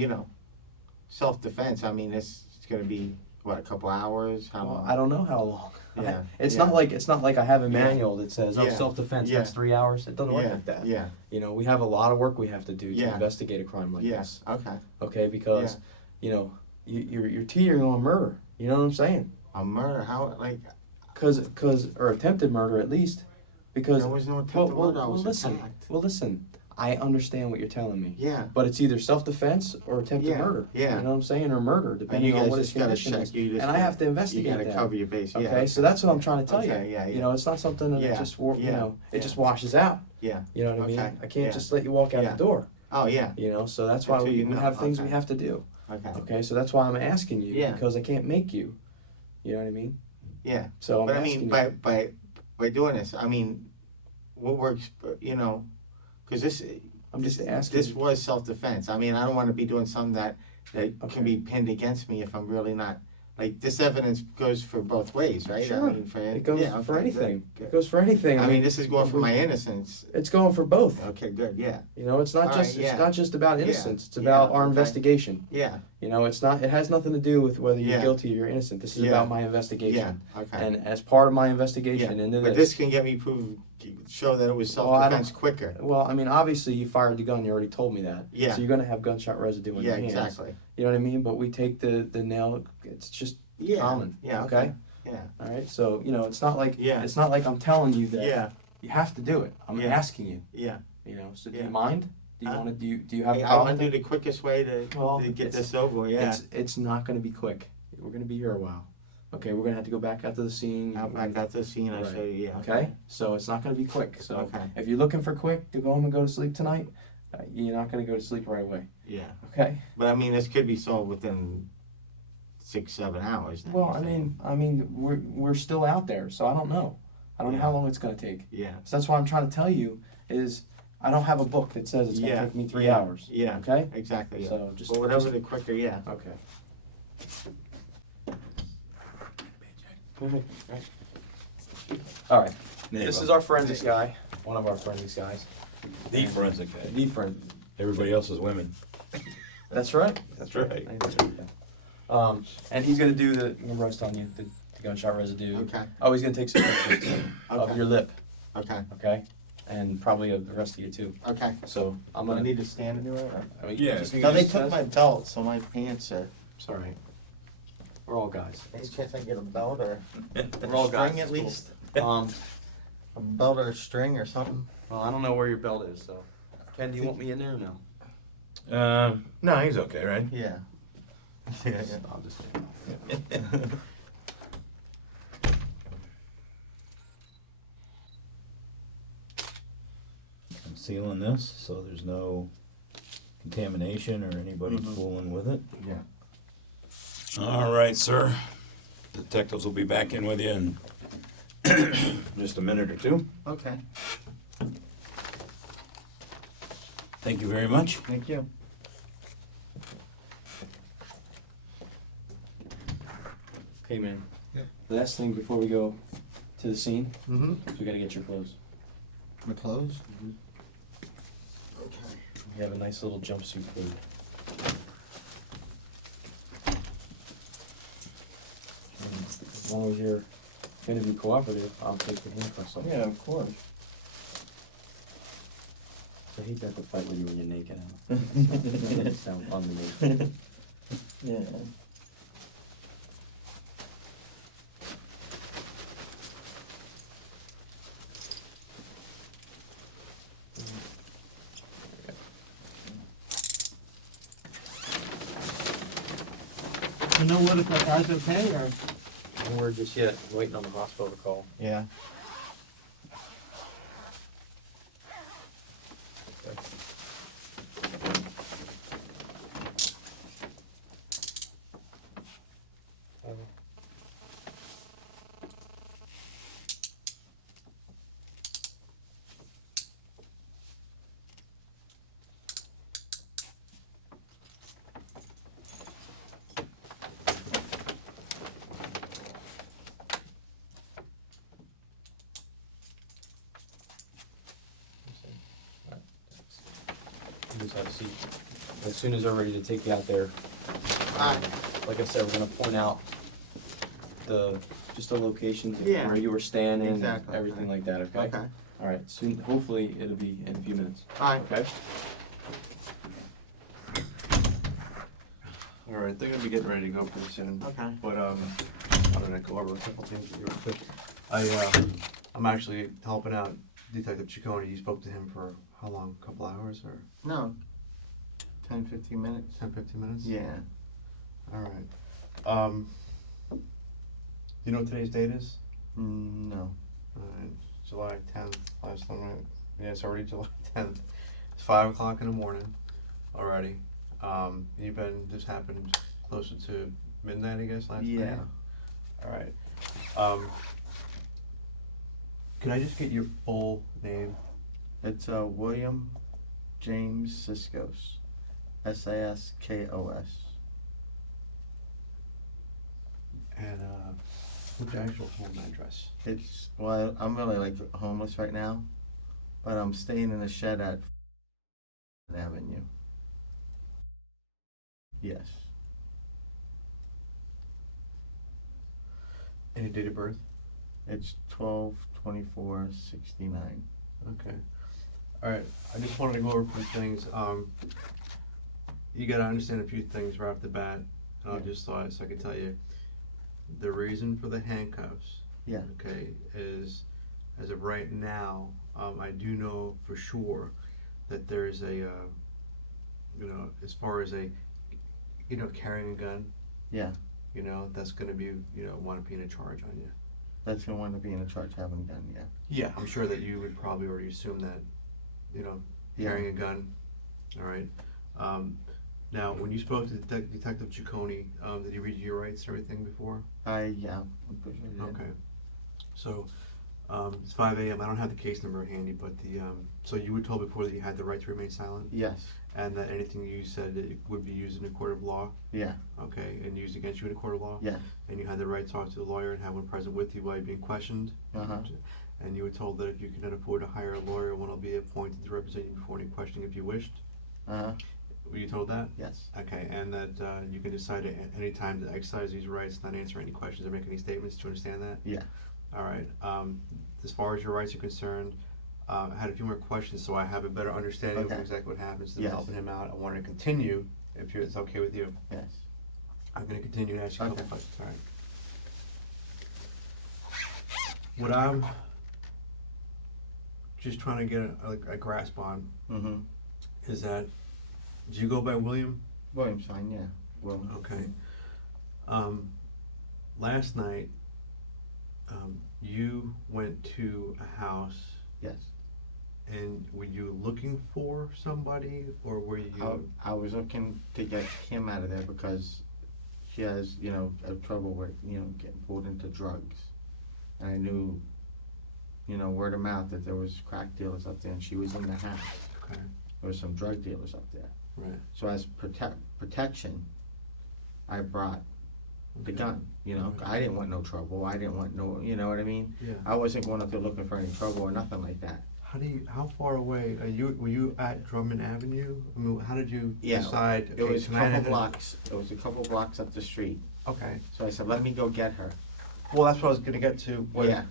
self-defense. I mean it's gonna be what, a couple hours? How Well, long? I don't know how long. Yeah, It's yeah. not like I have a Yeah. manual that says, "Oh, Yeah. self-defense. Yeah. That's 3 hours." It doesn't work Yeah, like that. yeah, We have a lot of work we have to do to Yeah. investigate a crime like yes, this. okay. Okay, because you're teetering on murder. You know what I'm saying? A murder? How Or attempted murder at least, because there was no attempted murder? I was listen. attacked. Well, listen. I understand what you're telling me. Yeah, But it's either self-defense or attempted Yeah, murder. yeah. You know what I'm saying? Or murder, and you depending on guys what his just gotta condition check. is. You just And I have to you investigate gotta that. cover your base. Okay, Yeah. so that's what I'm trying to tell Okay, you. yeah. It's not something that Yeah, just yeah, it just washes out. Yeah. You know what I mean? Okay, I can't yeah. just let you walk out Yeah. the door. Oh yeah. So that's why Until we you know, have things we okay. have to do. Okay. Okay, so that's why I'm asking you Yeah. because I can't make you. You know what I mean? Yeah. So I'm But I asking mean, you. by doing this, I mean, what works? Because this. I'm just asking. This you. was self-defense. I mean, I don't want to be doing something that Okay. can be pinned against me if I'm really not. Like this evidence goes for both ways, right? Sure. I mean, It goes yeah, for okay, anything. good, It goes for anything. good. I mean, this is going for my innocence. It's going for both. Okay, good. Yeah, It's not All just right, yeah. it's not just about Yeah, innocence. It's yeah, about our okay. investigation. yeah, You know, it's not. It has nothing to do with whether you're Yeah. guilty or you're innocent. This is Yeah. about my Yeah, investigation. okay. And as part of my Yeah, investigation into but this can get me proved, show that it was Well, I self-defense quicker. well, I mean, obviously you fired the gun. You already told me that. Yeah. So you're gonna have gunshot residue in Yeah, your hands. exactly. You know what I mean? But we take the nail. It's just Yeah. common. Yeah, Okay. Yeah. All right. So you know, it's not like Yeah. it's not like I'm telling you that Yeah, you have to do it. I'm Yeah. asking you. yeah. You know. So do Yeah. you mind? Do you Huh? want to? Do you have Hey, a I problem? want to do the quickest way to get it's- this over, yeah. It's not going to be quick. We're going to be here a while. Okay, we're going to have to go back out to the scene. I'll back out to the scene, I Right. show you, yeah. Okay, so it's not going to be quick. So Okay. if you're looking for quick to go home and go to sleep tonight, you're not going to go to sleep right away. Yeah, Okay. but I mean, this could be solved within 6-7 hours. now, Well, you're saying. I mean, we're still out there, so I don't know. I don't know how Yeah. long it's going to take. Yeah, So that's why I'm trying to tell you is I don't have a book that says it's going to Yeah. take me 3 Yeah. hours. yeah, Okay. exactly, yeah. So just But whatever the quicker, yeah. Okay. All right. This is our forensics guy. One of our forensics guys. The forensic guy. The friend. Everybody else is women. That's right. That's right. And he's gonna do the. Remember I was telling you the gunshot residue. Okay, Oh, he's gonna take some pictures too of Okay. your lip. okay, Okay. And probably of the rest of you too. okay. So I'm Do I gonna. need to stand anywhere? I mean, Yeah. just- No, they just- took my belt, so my pants are. Sorry. We're all guys. Any chance I can get a belt or We're all guys. string at It's cool. least? Um. A belt or a string or something? Well, I don't know where your belt is, so. Ken, do you want me in there or no? No, he's okay, right? Yeah. Yeah, I'll just. I'm sealing this so there's no contamination or anybody fooling with it. Yeah. All right, sir. Detectives will be back in with you in just a minute or two. Okay, Thank you very much. thank you. Okay, man. Last thing before we go to the scene, Mm-hmm. is we gotta get your clothes. My clothes? Mhm. Okay. You have a nice little jumpsuit for you. As long as you're gonna be cooperative, I'll take the handcuffs off. Yeah, of course. I hate to have to fight with you when you're naked. That sounds fun to me. Yeah. You know what, if that guy's okay, or? No word just yet, waiting on the hospital to call. Yeah. You just have a seat. As soon as they're ready to take you out there, Alright. like I said, we're gonna point out just the location Yeah. where you were standing, and Exactly. everything like that, okay? Okay. All right, soon, hopefully it'll be in a few minutes, Alright. okay? All right, they're gonna be getting ready to go pretty soon. Okay. But I'm gonna go over a couple things with you real quick. I'm actually helping out Detective Ciccone. You spoke to him for how long? A couple hours or No. 10-15 minutes. 10-15 minutes? Yeah. All right. You know what today's date is? No. July 10th. Last time, right? Yeah, it's already July 10th. It's 5 o'clock in the morning already. This happened closer to midnight, I guess, last night? Yeah. All right. Can I just get your full name? It's William James Siskos. Saskos. And what's your actual home address? It's, well, I'm really like homeless right now, but I'm staying in a shed at Avenue. Yes. Any date of birth? It's 12/24/69. Okay. All right. I just wanted to go over a few things. You got to understand a few things right off the bat. And I Yeah. just thought so I could tell you the reason for the handcuffs. Yeah. Okay, is as of right now, I do know for sure that there's a, as far as a, carrying a gun, Yeah. that's going to be, want to be in a charge on you. That's gonna want to be in a charge having a gun. Yeah. Yeah, I'm sure that you would probably already assume that, carrying a gun. All right. Now, when you spoke to Detective Ciccone, did he read you your rights and everything before? Yeah. I'm pretty sure he did. Okay. So, it's 5 a.m. I don't have the case number handy, but so you were told before that you had the right to remain silent, Yes. and that anything you said it would be used in a court of law. Yeah. Okay, and used against you in a court of law. Yeah. And you had the right to talk to the lawyer and have one present with you while you're being questioned. Uh-huh. And you were told that if you cannot afford to hire a lawyer, one will be appointed to represent you before any questioning if you wished. Uh-huh. Were you told that? Yes. Okay, and that you can decide at any time to exercise these rights, not answer any questions or make any statements. Do you understand that? Yeah. All right. As far as your rights are concerned, I had a few more questions, so I have a better understanding Okay. of exactly what happens to Yes. helping him out. I want to continue, if it's okay with you. Yes. I'm going to continue to ask you a couple Okay. questions. All right. What I'm just trying to get a grasp on Mm-hmm. is that, do you go by William? William's fine. Yeah. Well. Okay. Last night, you went to a house, Yes. and were you looking for somebody, or were you? I was looking to get Kim out of there because she has, trouble with, getting pulled into drugs. And I knew, word of mouth that there was crack dealers up there, and she was in the house. Okay. There was some drug dealers up there. Right. So as protection, I brought the Okay. gun. Okay. I didn't want no trouble. I didn't want no, you know what I mean? Yeah. I wasn't going up there looking for any trouble or nothing like that. How far away were you at Drummond Avenue? I mean, how did you Yeah, decide? It was a can I couple have blocks. It was a couple blocks up the street. Okay. So I said, let me go get her. Well, that's what I was gonna get to. Yeah.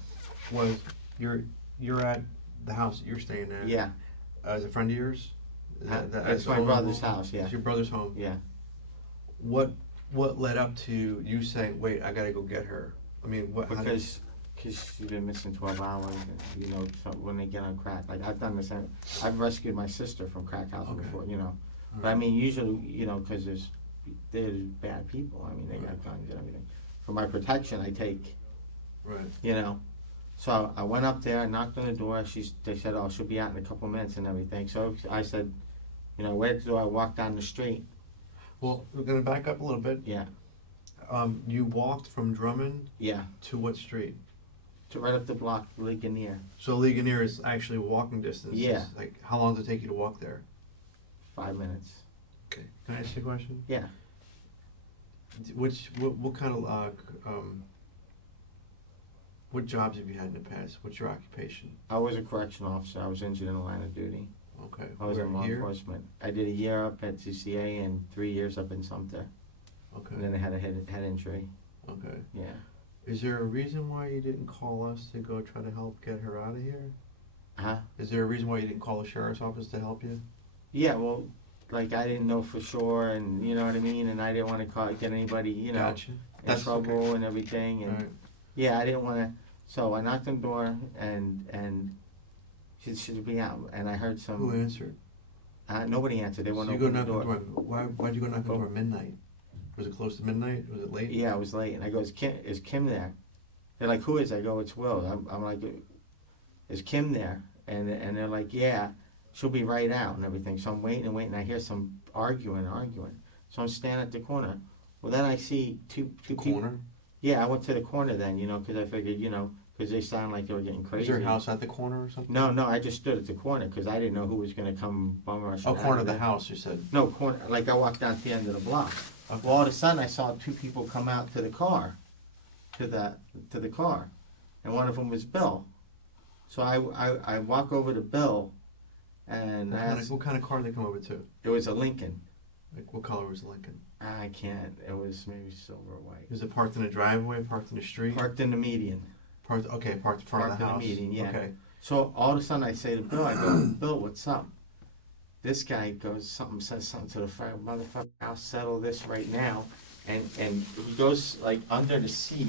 Was you're at the house that you're staying at? Yeah. As a friend of yours? Is that It's my home? brother's house. Yeah. It's your brother's home. Yeah. What led up to you saying, "Wait, I gotta go get her"? I mean, what? Because she's been missing 12 hours, and, so when they get on crack, like I've done this, I've rescued my sister from crack house Okay. before, But I mean, usually, because there's bad people. I mean, they got Right. guns and everything. For my protection, I take, Right. So I went up there, I knocked on the door. They said, "Oh, she'll be out in a couple minutes and everything." So I said, where do I walk down the street? Well, we're gonna back up a little bit. Yeah, You walked from Drummond yeah, to what street? to right up the block, Ligonier, So Ligonier is actually walking distance. Yeah. Like, how long does it take you to walk there? 5 minutes. Okay. Can I ask you a question? Yeah, What kind of what jobs have you had in the past? What's your occupation? I was a correctional officer. I was injured in the line of duty. Okay. I was Where, in law here? enforcement. I did a year up at CCA and 3 years up in Sumter. Okay. And then I had a head injury. Okay. Yeah. Is there a reason why you didn't call us to go try to help get her out of here? Huh? Is there a reason why you didn't call the sheriff's office to help you? Yeah, well, like I didn't know for sure, and you know what I mean, and I didn't want to get anybody, Gotcha. in That's trouble okay. and everything, and Alright. yeah, I didn't want to. So I knocked on the door, and she should be out, and I heard some. Who answered? Nobody answered. They So went you to go open the knock on door. the door. Why'd you go knock on the door at midnight? Was it close to midnight? Was it late? Yeah, it was late, and I go, "Is Kim there?" They're like, "Who is?" I go, "It's Will." I'm like, "Is Kim there?" And they're like, "Yeah, she'll be right out and everything." So I'm waiting and waiting. I hear some arguing. So I'm standing at the corner. Well, then I see two people. Corner? Yeah, I went to the corner then, because I figured, because they sound like they were getting crazy. Is your house at the corner or something? No, I just stood at the corner because I didn't know who was going to come bum rush. Oh, out corner of the there. house, you said. No, corner. Like I walked down to the end of the block. Okay. Well, all of a sudden I saw two people come out to the car, to the car, and one of them was Bill. So I walk over to Bill, and What kind of car did they come over to? it was a Lincoln. Like, what color was the Lincoln? I can't. It was maybe silver or white. Is it parked in the driveway, parked in the street? Parked in the median. Parked, okay, parked in front of Parked the in the house. median, yeah. Okay. So all of a sudden I say to Bill, I go, Bill, what's up? This guy goes, says something to the motherfucker, I'll settle this right now. And he goes like under the seat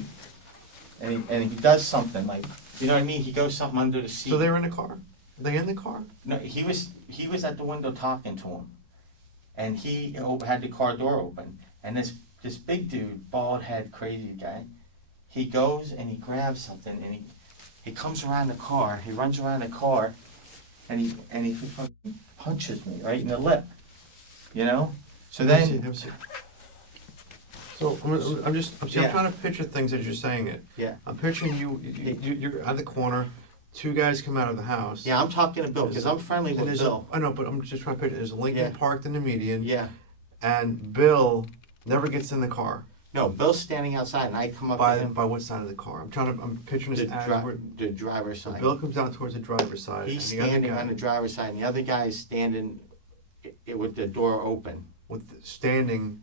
and he does something like, you know what I mean? He goes something under the seat. So they were in the car? Are they in the car? No, he was at the window talking to him. And he had the car door open. And this big dude, bald head, crazy guy, he goes and he grabs something and he comes around the car, he runs around the car, and he fucking punches me right in the lip, you know. So Let me see, then, let me see. So I'm Yeah. trying to picture things as you're saying it. yeah, I'm picturing you're at the corner. Two guys come out of the house. yeah, I'm talking to Bill because I'm friendly And with there's Bill. I know, but I'm just trying to picture. There's a Lincoln Yeah. parked in the median, Yeah, and Bill never gets in the car. no, Bill's standing outside, and I come up to By him. what side of the car? I'm picturing The, this as dri- we're, the driver's so side. Bill comes down towards the driver's side. He's and the other standing guy on the driver's side, and the other guy is standing with the door open. standing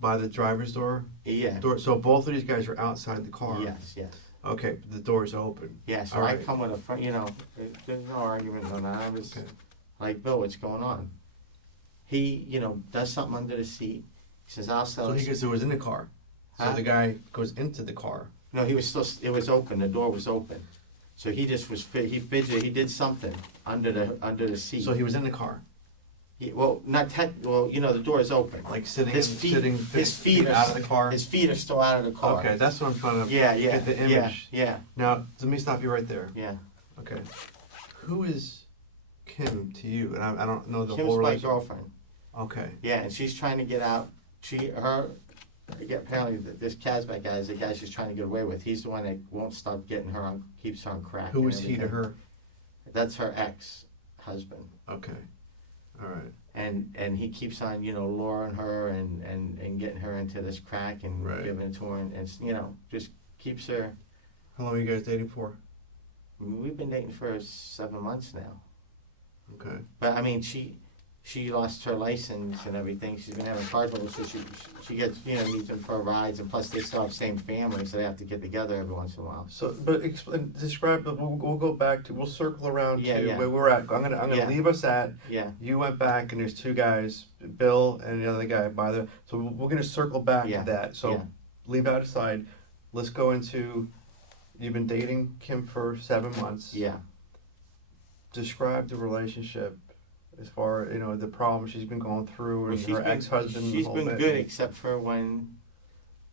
by the driver's door. Yeah. So both of these guys are outside the car. Yes, yes. Okay, the door's open. Yeah, so All I right. come with a front, there's no argument on that. I was Okay. like, Bill, what's going on? He, does something under the seat. He says, I'll sell So this. it was in the car. So Huh? the guy goes into the car. No, he was still, it was open, the door was open. So he just was, he fidgeted, he did something under the seat. So he was in the car, The door is open. like sitting, His feet- his feet are- out of the car. His feet are still out of the car. Okay, that's what I'm trying to Yeah, get the image. yeah, Now, let me stop you right there. yeah. Okay, who is Kim to you? And I don't know the Kim's whole my relationship. girlfriend. Okay, Yeah, and she's trying to get out. Apparently this Kazbek guy is the guy she's trying to get away with. He's the one that won't stop getting her on, keeps her on crack. who and is he to everything. her? That's her ex-husband. Okay, all right. And he keeps on, luring her and getting her into this crack and Right. giving it to her and just keeps her. How long are you guys dating for? We've been dating for 7 months now. Okay, But I mean, she lost her license and everything. She's been having car trouble, so she gets needs them for rides, and plus they still have the same family, so they have to get together every once in a while. so but describe. We'll go back to. We'll circle around Yeah, to yeah. where we're at. I'm gonna Yeah. leave us at. Yeah, You went back and there's two guys, Bill and the other guy by the. So we're gonna circle back Yeah. to that. So Yeah. leave that aside. Let's go into. You've been dating Kim for 7 months. yeah. Describe the relationship, as far the problems she's been going through and Well, her ex-husband. She's the whole been bit. good except for when,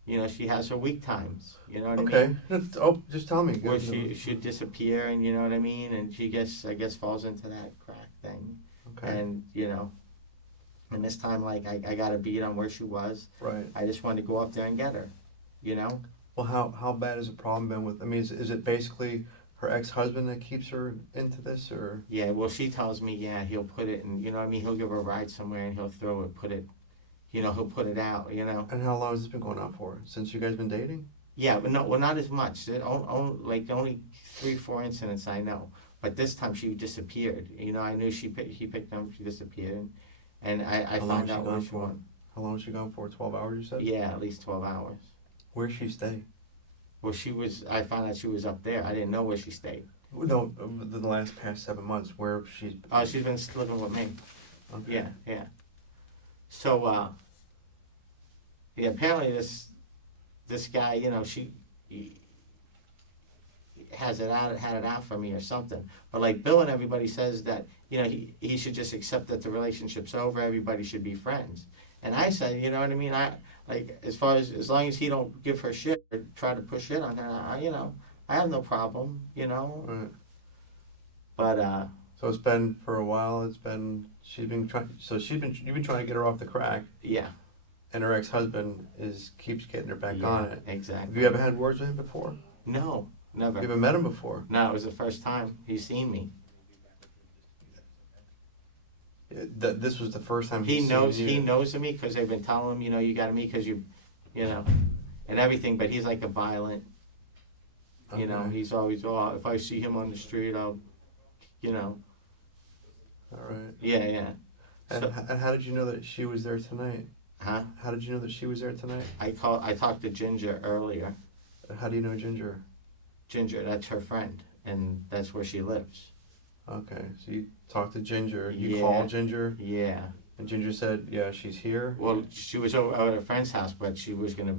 she has her weak times. You know what I Okay. mean? Just tell me. Where she'd disappear, and you know what I mean, and I guess falls into that crack thing, Okay. and and this time I got a beat on where she was. Right. I just wanted to go up there and get her. Well, how bad has the problem been with? I mean, is it basically her ex-husband that keeps her into this, or? Yeah, well, she tells me, yeah, he'll put it, and he'll give her a ride somewhere, and he'll throw it, put it, he'll put it out, And how long has this been going on for? Since you guys been dating? Yeah, but not as much. Only 3-4 incidents I know. But this time she disappeared. I knew he picked them, she disappeared, and I How long found was she out where gone she for? went. How long was she gone for? 12 hours, you said? Yeah, at least 12 hours. Where'd she stay? Well, I found out she was up there. I didn't know where she stayed. No, the last past 7 months, where she's. Oh, she's been living with me. Okay. Yeah, yeah. So, apparently this guy, he had it out for me or something. But like Bill and everybody says that, he should just accept that the relationship's over. Everybody should be friends. And I said, you know what I mean? As long as he don't give her shit or try to push shit on her, I have no problem, Right. But So it's been for a while. You've been trying to get her off the crack, yeah, and her ex-husband keeps getting her back on it. Have exactly. you ever had words with him before? No, never. You ever met him before? No, it was the first time he's seen me. This was the first time He he's knows seen you. he knows of me because they've been telling him, you got to meet because and everything. But he's like a violent, Okay. he's always, if I see him on the street, I'll, All right. yeah. And, So, and how did you know that she was there tonight? Huh? How did you know that she was there tonight? I talked to Ginger earlier. How do you know Ginger? Ginger, that's her friend, and that's where she lives. Okay, so you talked to Ginger. You Yeah. called Ginger, Yeah. and Ginger said, "Yeah, she's here." Well, she was over at her friend's house, but she was gonna,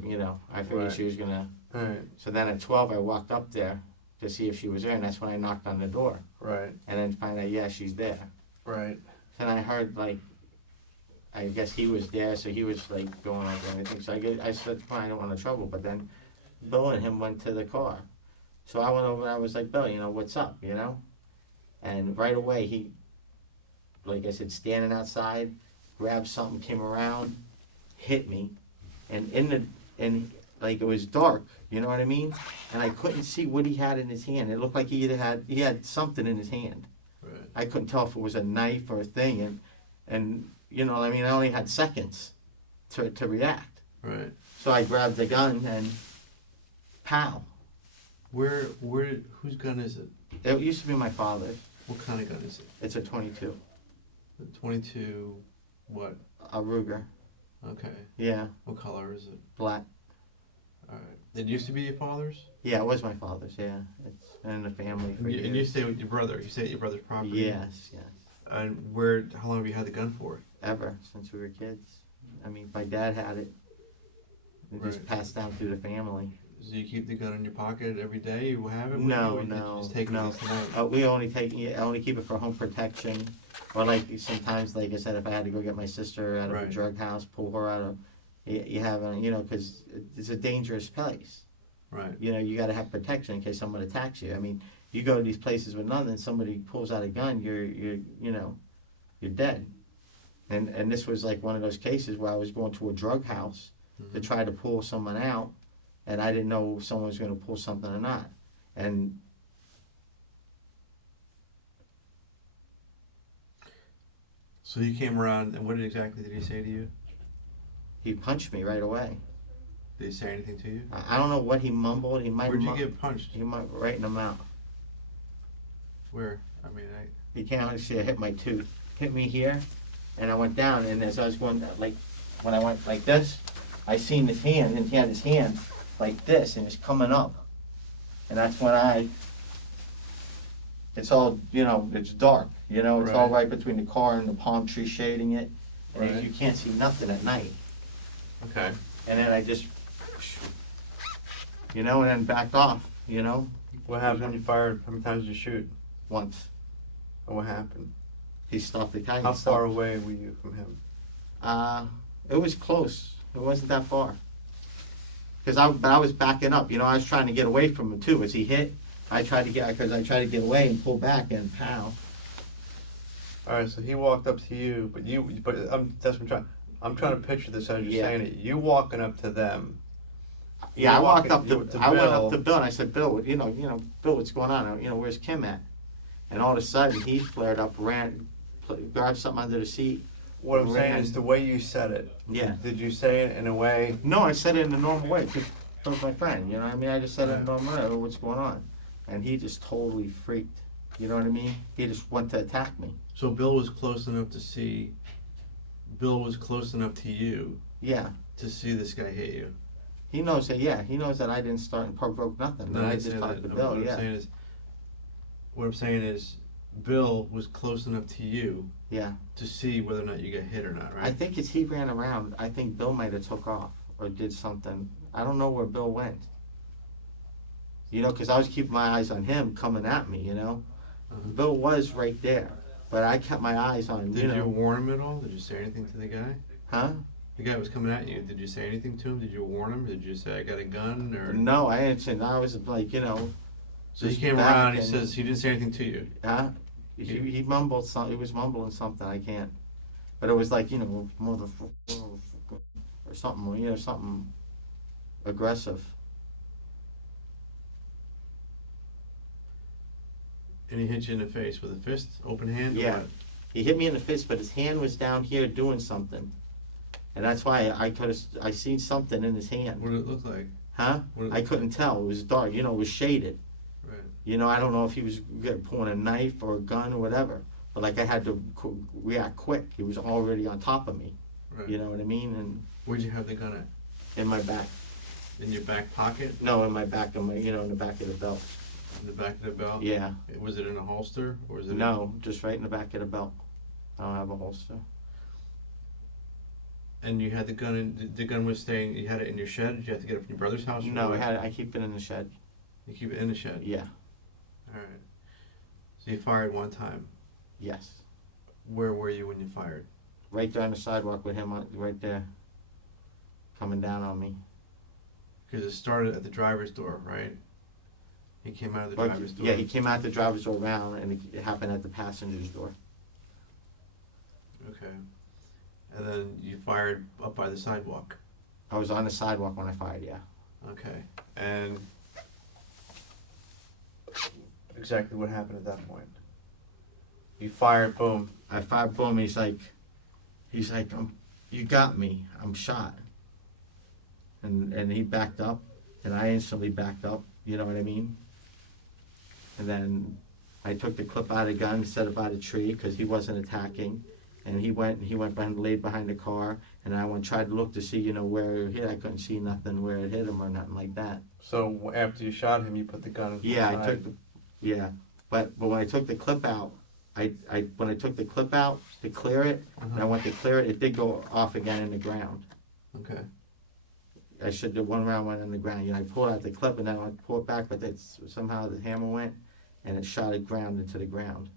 I figured Right. she was gonna. All right, So then at 12, I walked up there to see if she was there, and that's when I knocked on the door, right, and then find out, yeah, she's there. right. Then I heard like, I guess he was there, so he was like going over everything. So I said, fine, I don't want no trouble. But then Bill and him went to the car, so I went over and I was like, Bill, what's up, And right away he, like I said, standing outside, grabbed something, came around, hit me, and like it was dark, you know what I mean? And I couldn't see what he had in his hand. It looked like he had something in his hand. Right. I couldn't tell if it was a knife or a thing, and you know what I mean, I only had seconds to react. Right. So I grabbed the gun and pow. Whose gun is it? It used to be my father's. What kind of gun is it? It's a 22, The 22, what? a Ruger. Okay. Yeah, What color is it? black. All right. It used to be your father's? Yeah, it was my father's. Yeah, it's in the family for And you years. stay with your brother. You stay at your brother's property? Yes, yes. And how long have you had the gun for? Ever since we were kids. I mean, my dad had it. It just Right. passed down through the family. Do you keep the gun in your pocket every day? You have it with No, you, or did you no, just take no. it tonight? We only keep it for home protection, or like sometimes, like I said, if I had to go get my sister out of Right. a drug house, pull her out of, you have, because it's a dangerous place. Right. You got to have protection in case someone attacks you. I mean, you go to these places with nothing, somebody pulls out a gun, you're dead. And this was like one of those cases where I was going to a drug house to try to pull someone out, and I didn't know if someone was going to pull something or not. And So he came around, and what exactly did he say to you? he punched me right away. Did he say anything to you? I don't know what he mumbled. He might. Where'd you get punched? He might right in the mouth. Where? I mean, He can't actually hit my tooth. Hit me here, and I went down. And as I was going, like when I went like this, I seen his hand, and he had his hand like this, and it's coming up. And that's when it's all, it's dark. It's all Right. right between the car and the palm tree shading it, and Right. you can't see nothing at night. okay. And then I just, and then backed off. What happened when you fired? How many times did you shoot? Once. And what happened? He stopped the guy. How far away were you from him? It was close. It wasn't that far. But I was backing up. I was trying to get away from him too. As he hit, I tried to get away and pull back, and pow. All right, so he walked up to you, but I'm trying to picture this as you're Yeah. saying it. You walking up to them. Yeah, I walked up you to. went I went up Bill. to Bill and I said, Bill, Bill, what's going on? Where's Kim at? And all of a sudden he flared up, grabbed something under the seat. What I'm saying ran. is the way you said it. Yeah. Did you say it in a way? No, I said it in a normal way. Because Bill's my friend. You know what I mean? I just said it in a Right. normal way. "Oh, what's going on?" And he just totally freaked. You know what I mean? He just went to attack me. So Bill was close enough to see. Bill was close enough to you Yeah. to see this guy hit you. He knows that. Yeah, he knows that I didn't start and provoke nothing. No, I I just say talked that. to Bill. What Yeah. I'm saying is, Bill was close enough to you Yeah. to see whether or not you got hit or not, right? I think as he ran around, I think Bill might have took off or did something. I don't know where Bill went. Because I was keeping my eyes on him coming at me. Bill was right there, but I kept my eyes on. Did you warn him at all? Did you say anything to the guy? Huh? The guy was coming at you. Did you say anything to him? Did you warn him? Did you say I got a gun or? No, I didn't say. I was like, So he just came back around. He and- says he didn't say anything to you. Huh? He mumbled something. He was mumbling something. I can't. But it was like, motherfucker, or something. Something aggressive. And he hit you in the face with a fist, open hand. or Yeah. what? He hit me in the fist, but his hand was down here doing something, and that's why I seen something in his hand. What did it look like? Huh? What did it I look couldn't tell. It was dark. It was shaded. Right. I don't know if he was pulling a knife or a gun or whatever. But like I had to react quick. He was already on top of me. Right. You know what I mean? And Where'd you have the gun at? in my back. In your back pocket? No, in my back, in the back of the belt. In the back of the belt? Yeah. Was it in a holster or was it? No, just right in the back of the belt. I don't have a holster. And you had the gun the gun was staying, you had it in your shed? Did you have to get it from your brother's house? Or No, what? I keep it in the shed. You keep it in the shed? Yeah. Alright. So you fired one time. Yes. Where were you when you fired? Right there on the sidewalk with him, right there, coming down on me. Because it started at the driver's door, right? He came out of the But, driver's door. yeah, he came out the driver's door around, and it happened at the passenger's door. Okay. And then you fired up by the sidewalk. I was on the sidewalk when I fired, yeah. Okay. And exactly what happened at that point? You fired, boom. I fired, boom, he's like, you got me, I'm shot. And he backed up, and I instantly backed up, you know what I mean? And then I took the clip out of the gun, set it by the tree, because he wasn't attacking. And he went behind, laid behind the car, and I tried to look to see, where it hit. I couldn't see nothing where it hit him or nothing like that. So after you shot him, you put the gun Yeah, I inside. but when I took the clip out, when I took the clip out to clear it, and I went to clear it, it did go off again in the ground. Okay. I should do one round went in the ground. I pulled out the clip and then I pulled it back, but somehow the hammer went and it shot it ground into the ground.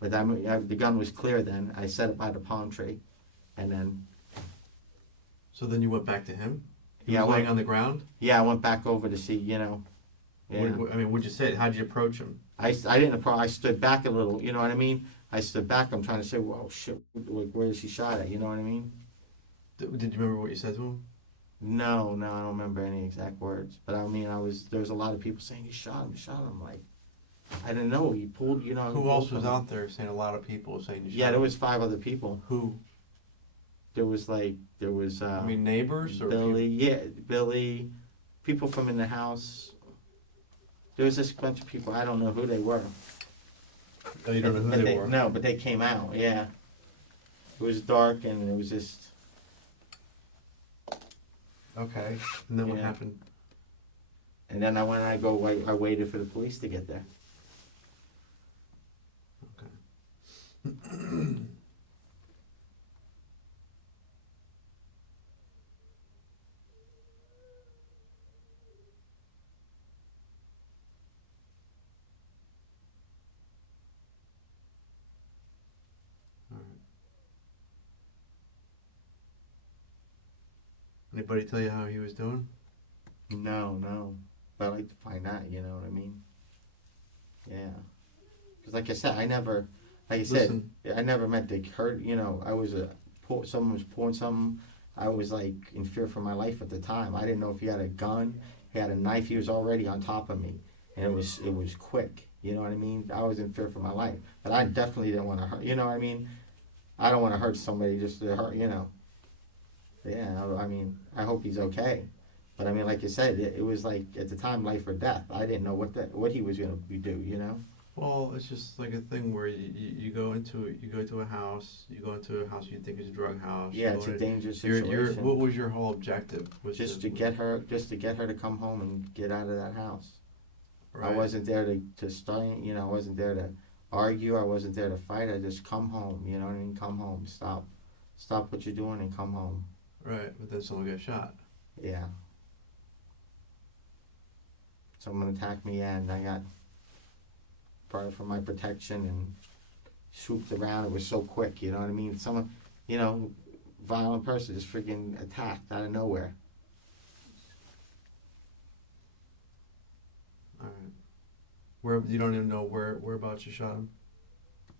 But the gun was clear then. I set it by the palm tree, and then So then you went back to him? He Yeah, was I laying went- on the ground? I went back over to see, Yeah. What'd you say? How'd you approach him? I didn't. I stood back a little. You know what I mean? I stood back. I'm trying to say, "Whoa, shit! Where is he shot at?" You know what I mean? Did you remember what you said to him? No, I don't remember any exact words. But I mean, there was a lot of people saying he shot him. Like, I didn't know. He pulled. He Who pulled else was from- out there saying a lot of people saying you shot Yeah, there him? was 5 other people. Who? There was I mean neighbors or Billy. Yeah, Billy. People from in the house. There was this bunch of people. I don't know who they were. people? Oh, you don't know who But they were? No, but they came out. Yeah. It was dark and it was just. Okay. And then what Yeah. happened? And then I waited for the police to get there. Anybody tell you how he was doing? No. But I'd like to find out, you know what I mean? Yeah. Because like I said, I never meant to hurt, someone was pouring something. I was like in fear for my life at the time. I didn't know if he had a gun, he had a knife, he was already on top of me. And it was quick, you know what I mean? I was in fear for my life. But I definitely didn't want to hurt, you know what I mean? I don't want to hurt somebody just to hurt, Yeah, I mean, I hope he's okay. But I mean, like you said, it was like at the time, life or death. I didn't know what he was gonna do. Well, it's just like a thing where you go into a house, you you think is a drug house. Yeah, you it's go a in- dangerous Your situation. what was your whole objective? Was Just to get her to come home and get out of that house. right. I wasn't there to start. I wasn't there to argue. I wasn't there to fight. I just come home. You know what I mean? Come home. Stop what you're doing and come home. Right, but then someone got shot. Yeah. Someone attacked me and I got part for my protection and swooped around. It was so quick, you know what I mean? Someone, violent person just freaking attacked out of nowhere. All right. Where you don't even know whereabouts you shot him?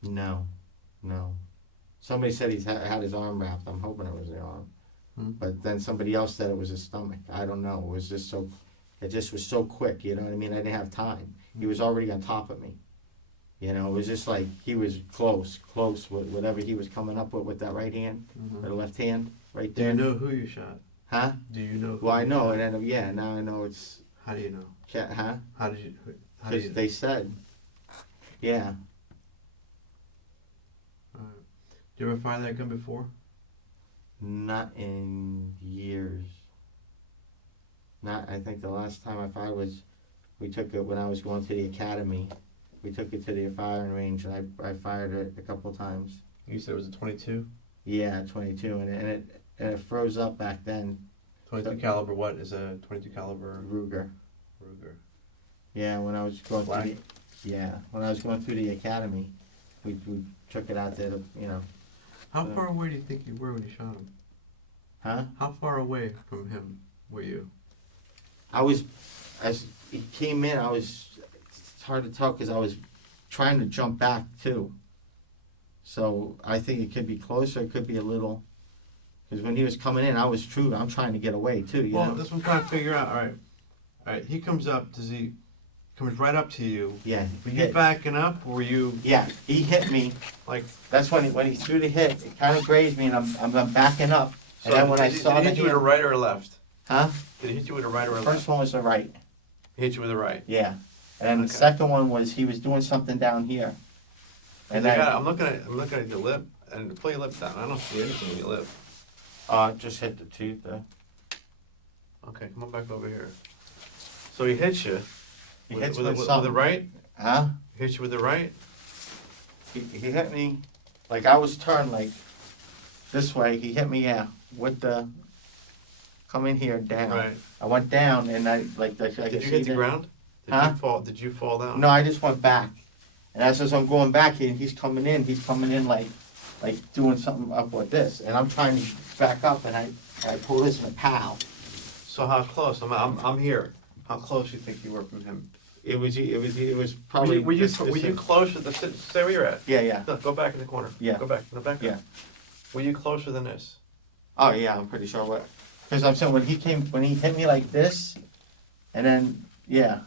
No. Somebody said he's had his arm wrapped. I'm hoping it was the arm. But then somebody else said it was his stomach. I don't know. It just was so quick, you know what I mean? I didn't have time. He was already on top of me. It was just like he was close with whatever he was coming up with that right hand or the left hand right Do there. you know who you shot? Huh? Do you know? Who Well, I you know, shot? and then now I know it's How do you know? huh? How did you? Because they said, yeah. All right. Did you ever fire that gun before? Not in years. Not, I think the last time I fired was, we took it when I was going to the academy. We took it to the firing range and I fired it a couple times. You said it was a 22? Yeah, 22, and it froze up back then. 22 caliber what is a 22 caliber Ruger. Ruger? Yeah, when I was going Black? through when I was going through the academy, we took it out there to, How far away do you think you were when you shot him? huh? How far away from him were you? I was, as he came in, it's hard to tell because I was trying to jump back too. So I think it could be closer, it could be a little, because when he was coming in, I'm trying to get away too, you Well, know? that's what I'm trying to figure out. All right. He comes up. Comes right up to you? Yeah. Were you backing up, or were you Yeah, he hit me. like? That's when he threw the hit, it kind of grazed me, and I'm backing up. So And then when did I he- saw did he the hit you with a hand, right or a left? huh? Did he hit you with a right or a The left? first one was the right, He hit you with a right. yeah. And then the Okay. second one was, he was doing something down here. And then, I'm looking at your lip, and pull your lip down. I don't see anything in your lip. just hit the tooth there. Okay, come on back over here. So he hits you. He with, hits with, me with, with with the something. right. Huh? He hits you with the right. He hit me, like I was turned like this way, he hit me, with the, coming here down. Right. I went down and I, like Did you hit the ground? Did Huh? you fall? Did you fall down? No, I just went back. And as I'm going back and he's coming in like doing something up with this. And I'm trying to back up and I pull this and pow. So how close? I'm here. How close do you think you were from him? It was probably. Were you this- were you this- closer? Stay where you're at. Yeah, yeah. No, go back in the corner. Yeah. Go back. No, back. Yeah. Up. Were you closer than this? Oh yeah, I'm pretty sure what. Because I'm saying when he hit me like this, and then yeah,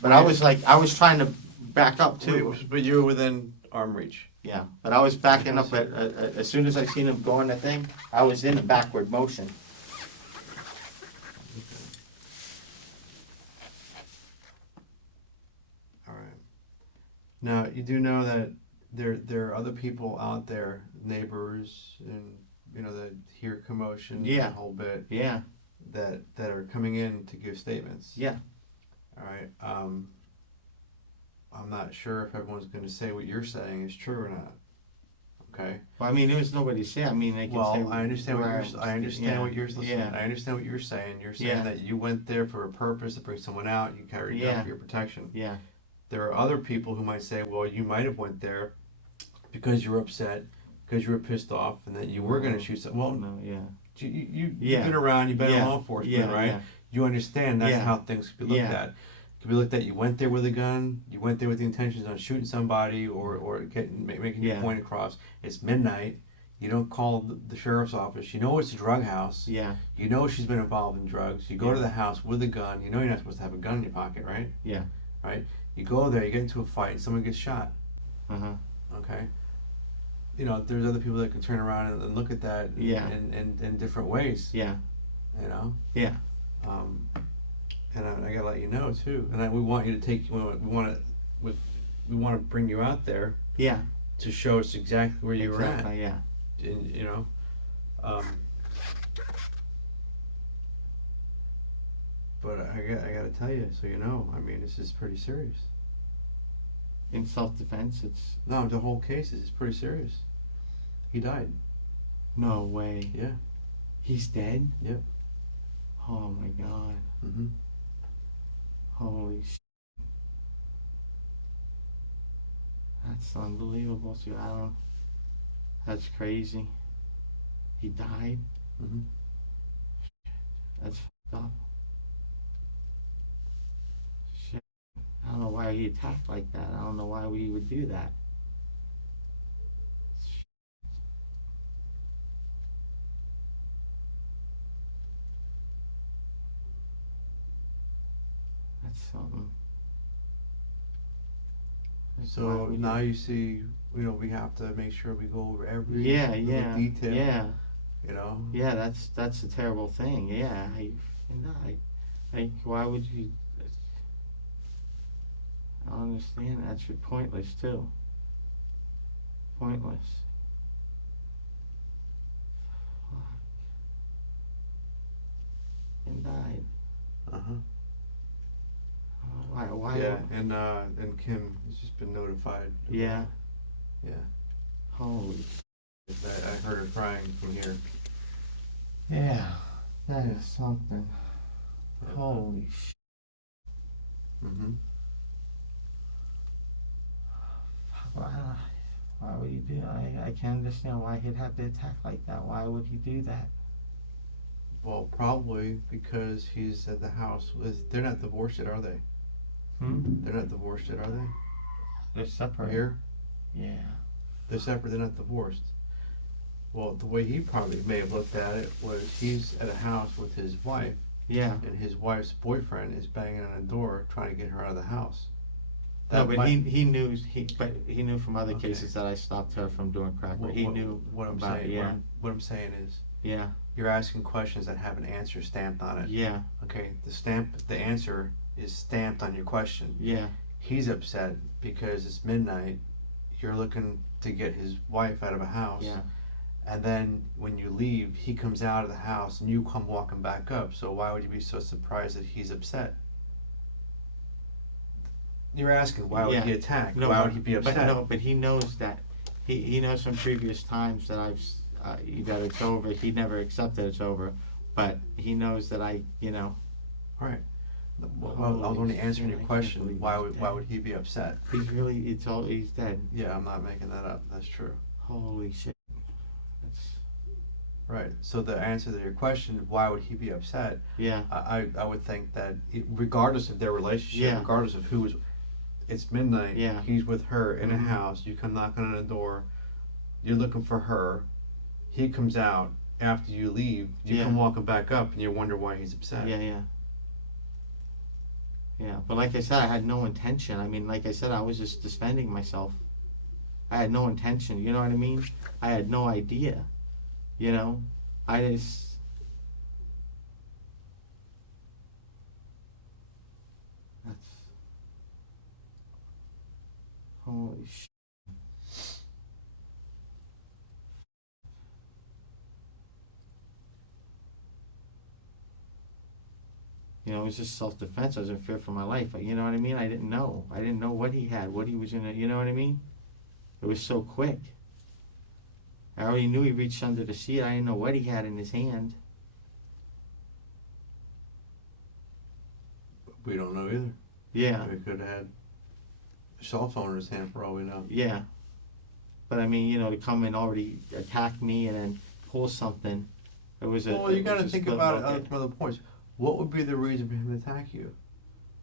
but I was trying to back up too. But you were within arm reach. Yeah, but I was backing up as soon as I seen him go on the thing, I was in a backward motion. All right. Now you do know that there are other people out there, neighbors, and that hear commotion. Yeah. A whole bit. Yeah, That are coming in to give statements. yeah, All right. I'm not sure if everyone's going to say what you're saying is true or not. Okay. well, I mean, there was nobody saying, I mean, they can say. Well, I understand what where you're. I understand what you're. Listen, Yeah. I understand what you're saying. You're saying Yeah. that you went there for a purpose to bring someone out. You carried a gun Yeah. for your protection. Yeah, There are other people who might say, well, you might have went there because you were upset, because you were pissed off, and that you were going to shoot someone. Well, no, yeah. you've Yeah. been around. You've been in Yeah. law enforcement, Yeah, right? yeah. You understand that's Yeah. how things could be looked Yeah. at. It could be looked at. You went there with a gun. You went there with the intentions on shooting somebody or making your Yeah. point across. It's midnight. You don't call the sheriff's office. You know it's a drug house. Yeah, You know she's been involved in drugs. You go Yeah. to the house with a gun. You know you're not supposed to have a gun in your pocket, right? yeah, Right? You go there, you get into a fight, and someone gets shot. uh-huh, Okay? There's other people that can turn around and look at that Yeah. in different ways. yeah, yeah, And I gotta let you know too. And we want you to take. We want to bring you out there yeah. to show us exactly where you were at. Exactly, yeah. And but I gotta tell you, so I mean, this is pretty serious. In self-defense, it's, No, the whole case is pretty serious. He died. no way. Yeah. He's dead? Yep. Oh my God. Mm-hmm. Holy sh. That's unbelievable, too. That's crazy. He died? Mm-hmm. That's fucked up. Shit. I don't know why he attacked like that. I don't know why we would do that. Shit. That's something. That's why So we now do- you see, we have to make sure we go over every Yeah, little yeah, detail. yeah. Yeah. Yeah, that's a terrible thing. Yeah, why would you? I don't understand. That's pointless too. Pointless. Fuck. fucking died. Uh-huh. Why? Yeah, and Kim has just been notified. Yeah. Yeah. Holy. I heard her crying from here. Yeah, that is something. Holy shit. Mm-hmm. Why would he do? I can't understand why he'd have to attack like that. Why would he do that? Well, probably because he's at the house. They're not divorced yet, are they? They're not divorced yet, are they? They're separate. Here? Yeah. They're separate, they're not divorced. Well, the way he probably may have looked at it was he's at a house with his wife, Yeah. and his wife's boyfriend is banging on a door trying to get her out of the house. No, but might- he knew he knew from other Okay. cases that I stopped her from doing crack. But he knew what I'm about saying. it. Yeah. What I'm saying is, Yeah. you're asking questions that have an answer stamped on it. Yeah. Okay, the answer is stamped on your question. Yeah. He's upset because it's midnight. You're looking to get his wife out of a house. Yeah. And then when you leave, he comes out of the house and you come walking back up. So why would you be so surprised that he's upset? You're asking why would Yeah. he attack? No, Why but, would he be upset? But no, but he knows that. He knows from previous times that that it's over. He never accepted it's over, but he knows that Right. Well, I was only answering your shit, I can't question. believe Why he's would dead. he be upset? He's dead. Yeah, I'm not making that up. That's true. Holy shit. That's, Right. So the answer to your question, why would he be upset? yeah. I would think that regardless of their relationship, Yeah. regardless of who was, it's midnight. Yeah. He's with her in a Mhm. house. You come knocking on the door. You're looking for her. He comes out after you leave. You Yeah. come walking back up, and you wonder why he's upset. Yeah, yeah. Yeah, but like I said, I had no intention. I mean, like I said, I was just defending myself. I had no intention, you know what I mean? I had no idea, you know? I just... That's... Holy shit. You know, it was just self-defense. I was in fear for my life. You know what I mean? I didn't know. I didn't know what he had, what he was gonna, you know what I mean? It was so quick. I already knew he reached under the seat. I didn't know what he had in his hand. We don't know either. Yeah, We could have had a cell phone in his hand for all we know. yeah. But I mean, you know, to come and already attack me and then pull something, it was a... Well, you got to was a think split about it bucket. from other points. What would be the reason for him to attack you?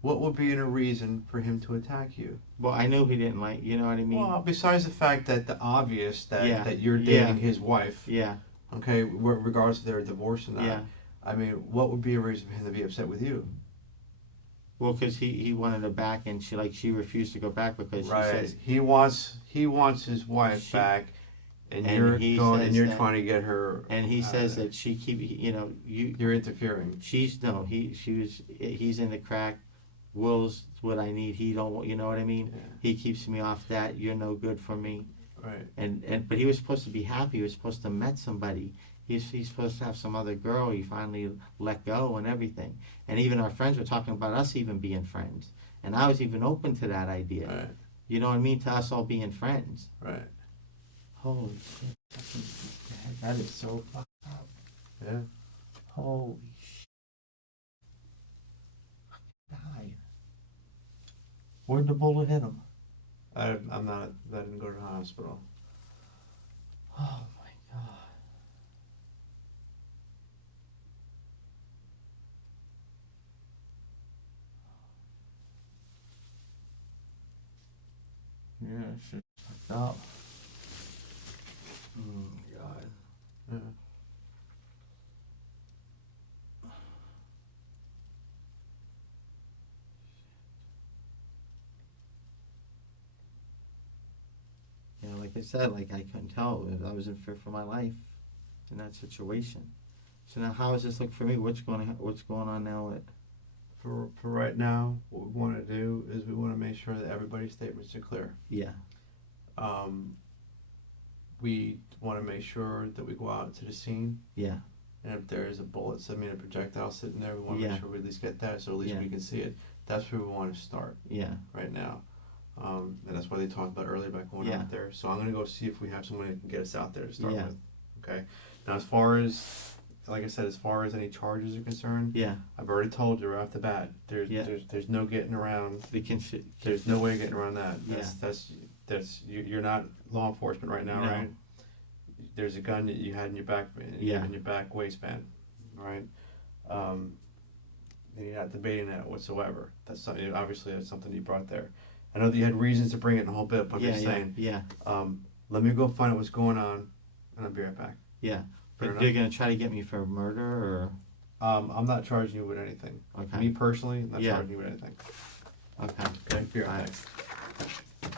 What would be a reason for him to attack you? Well, I knew he didn't like, you know what I mean? Well, besides the fact that the obvious that, Yeah. that you're Yeah. dating his wife, Yeah, okay, regardless of their divorce or not. yeah. I mean, what would be a reason for him to be upset with you? Well, because he wanted her back, and she refused to go back because she Right. says... He wants his wife She- back, and and you're he going says and you're that- trying to get her. And he says that she you know, you're interfering. he's in the crack. Will's what I need. He don't, you know what I mean? Yeah. He keeps me off that. You're no good for me. Right. But he was supposed to be happy. He was supposed to have met somebody. He's supposed to have some other girl. He finally let go and everything. And even our friends were talking about us even being friends. And I was even open to that idea. Right. You know what I mean? To us all being friends. Right. Holy shit. Fucking- That is so fucked up. Yeah. Holy shit. Died. Where'd the bullet hit him? I'm not. I didn't go to the hospital. Oh my god. Yeah, shit fucked up. Oh my god. Yeah. You know, like I said, like I couldn't tell. I was in fear for my life in that situation. So now, how does this look for me? What's going on now? For right now, what we want to do is we want to make sure that everybody's statements are clear. Yeah, We want to make sure that we go out to the scene. yeah, and if there is a bullet, I mean a projectile sitting there, we want to Yeah. make sure we at least get that, so at least Yeah. we can see it. That's where we want to start Yeah. right now. And that's why they talked about earlier about going Yeah. out there. So I'm gonna go see if we have someone who can get us out there to start Yeah. with. Okay. Now, as far as, like I said, as far as any charges are concerned, Yeah. I've already told you right off the bat. Yeah. There's no getting around. We can. There's no way of getting around that. Yeah. You're not law enforcement right now, No. right? There's a gun that you had in your back, Yeah. in your back waistband, right? And you're not debating that whatsoever. That's something. Obviously, that's something you brought there. I know that you had reasons to bring it in a whole bit, but I'm Yeah. just Yeah. saying. Yeah. Let me go find out what's going on, and I'll be right back. Yeah. Fair But they're enough. gonna try to get me for murder, or I'm not charging you with anything. okay. Me personally, I'm not Yeah. charging you with anything. Okay. Okay, be right Alright. back.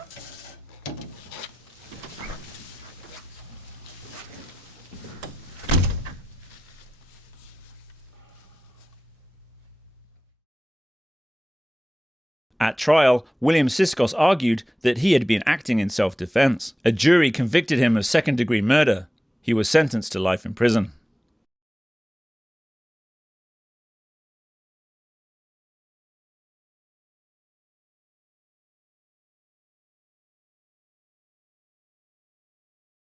At trial, William Siskos argued that he had been acting in self-defense. A jury convicted him of second-degree murder. He was sentenced to life in prison.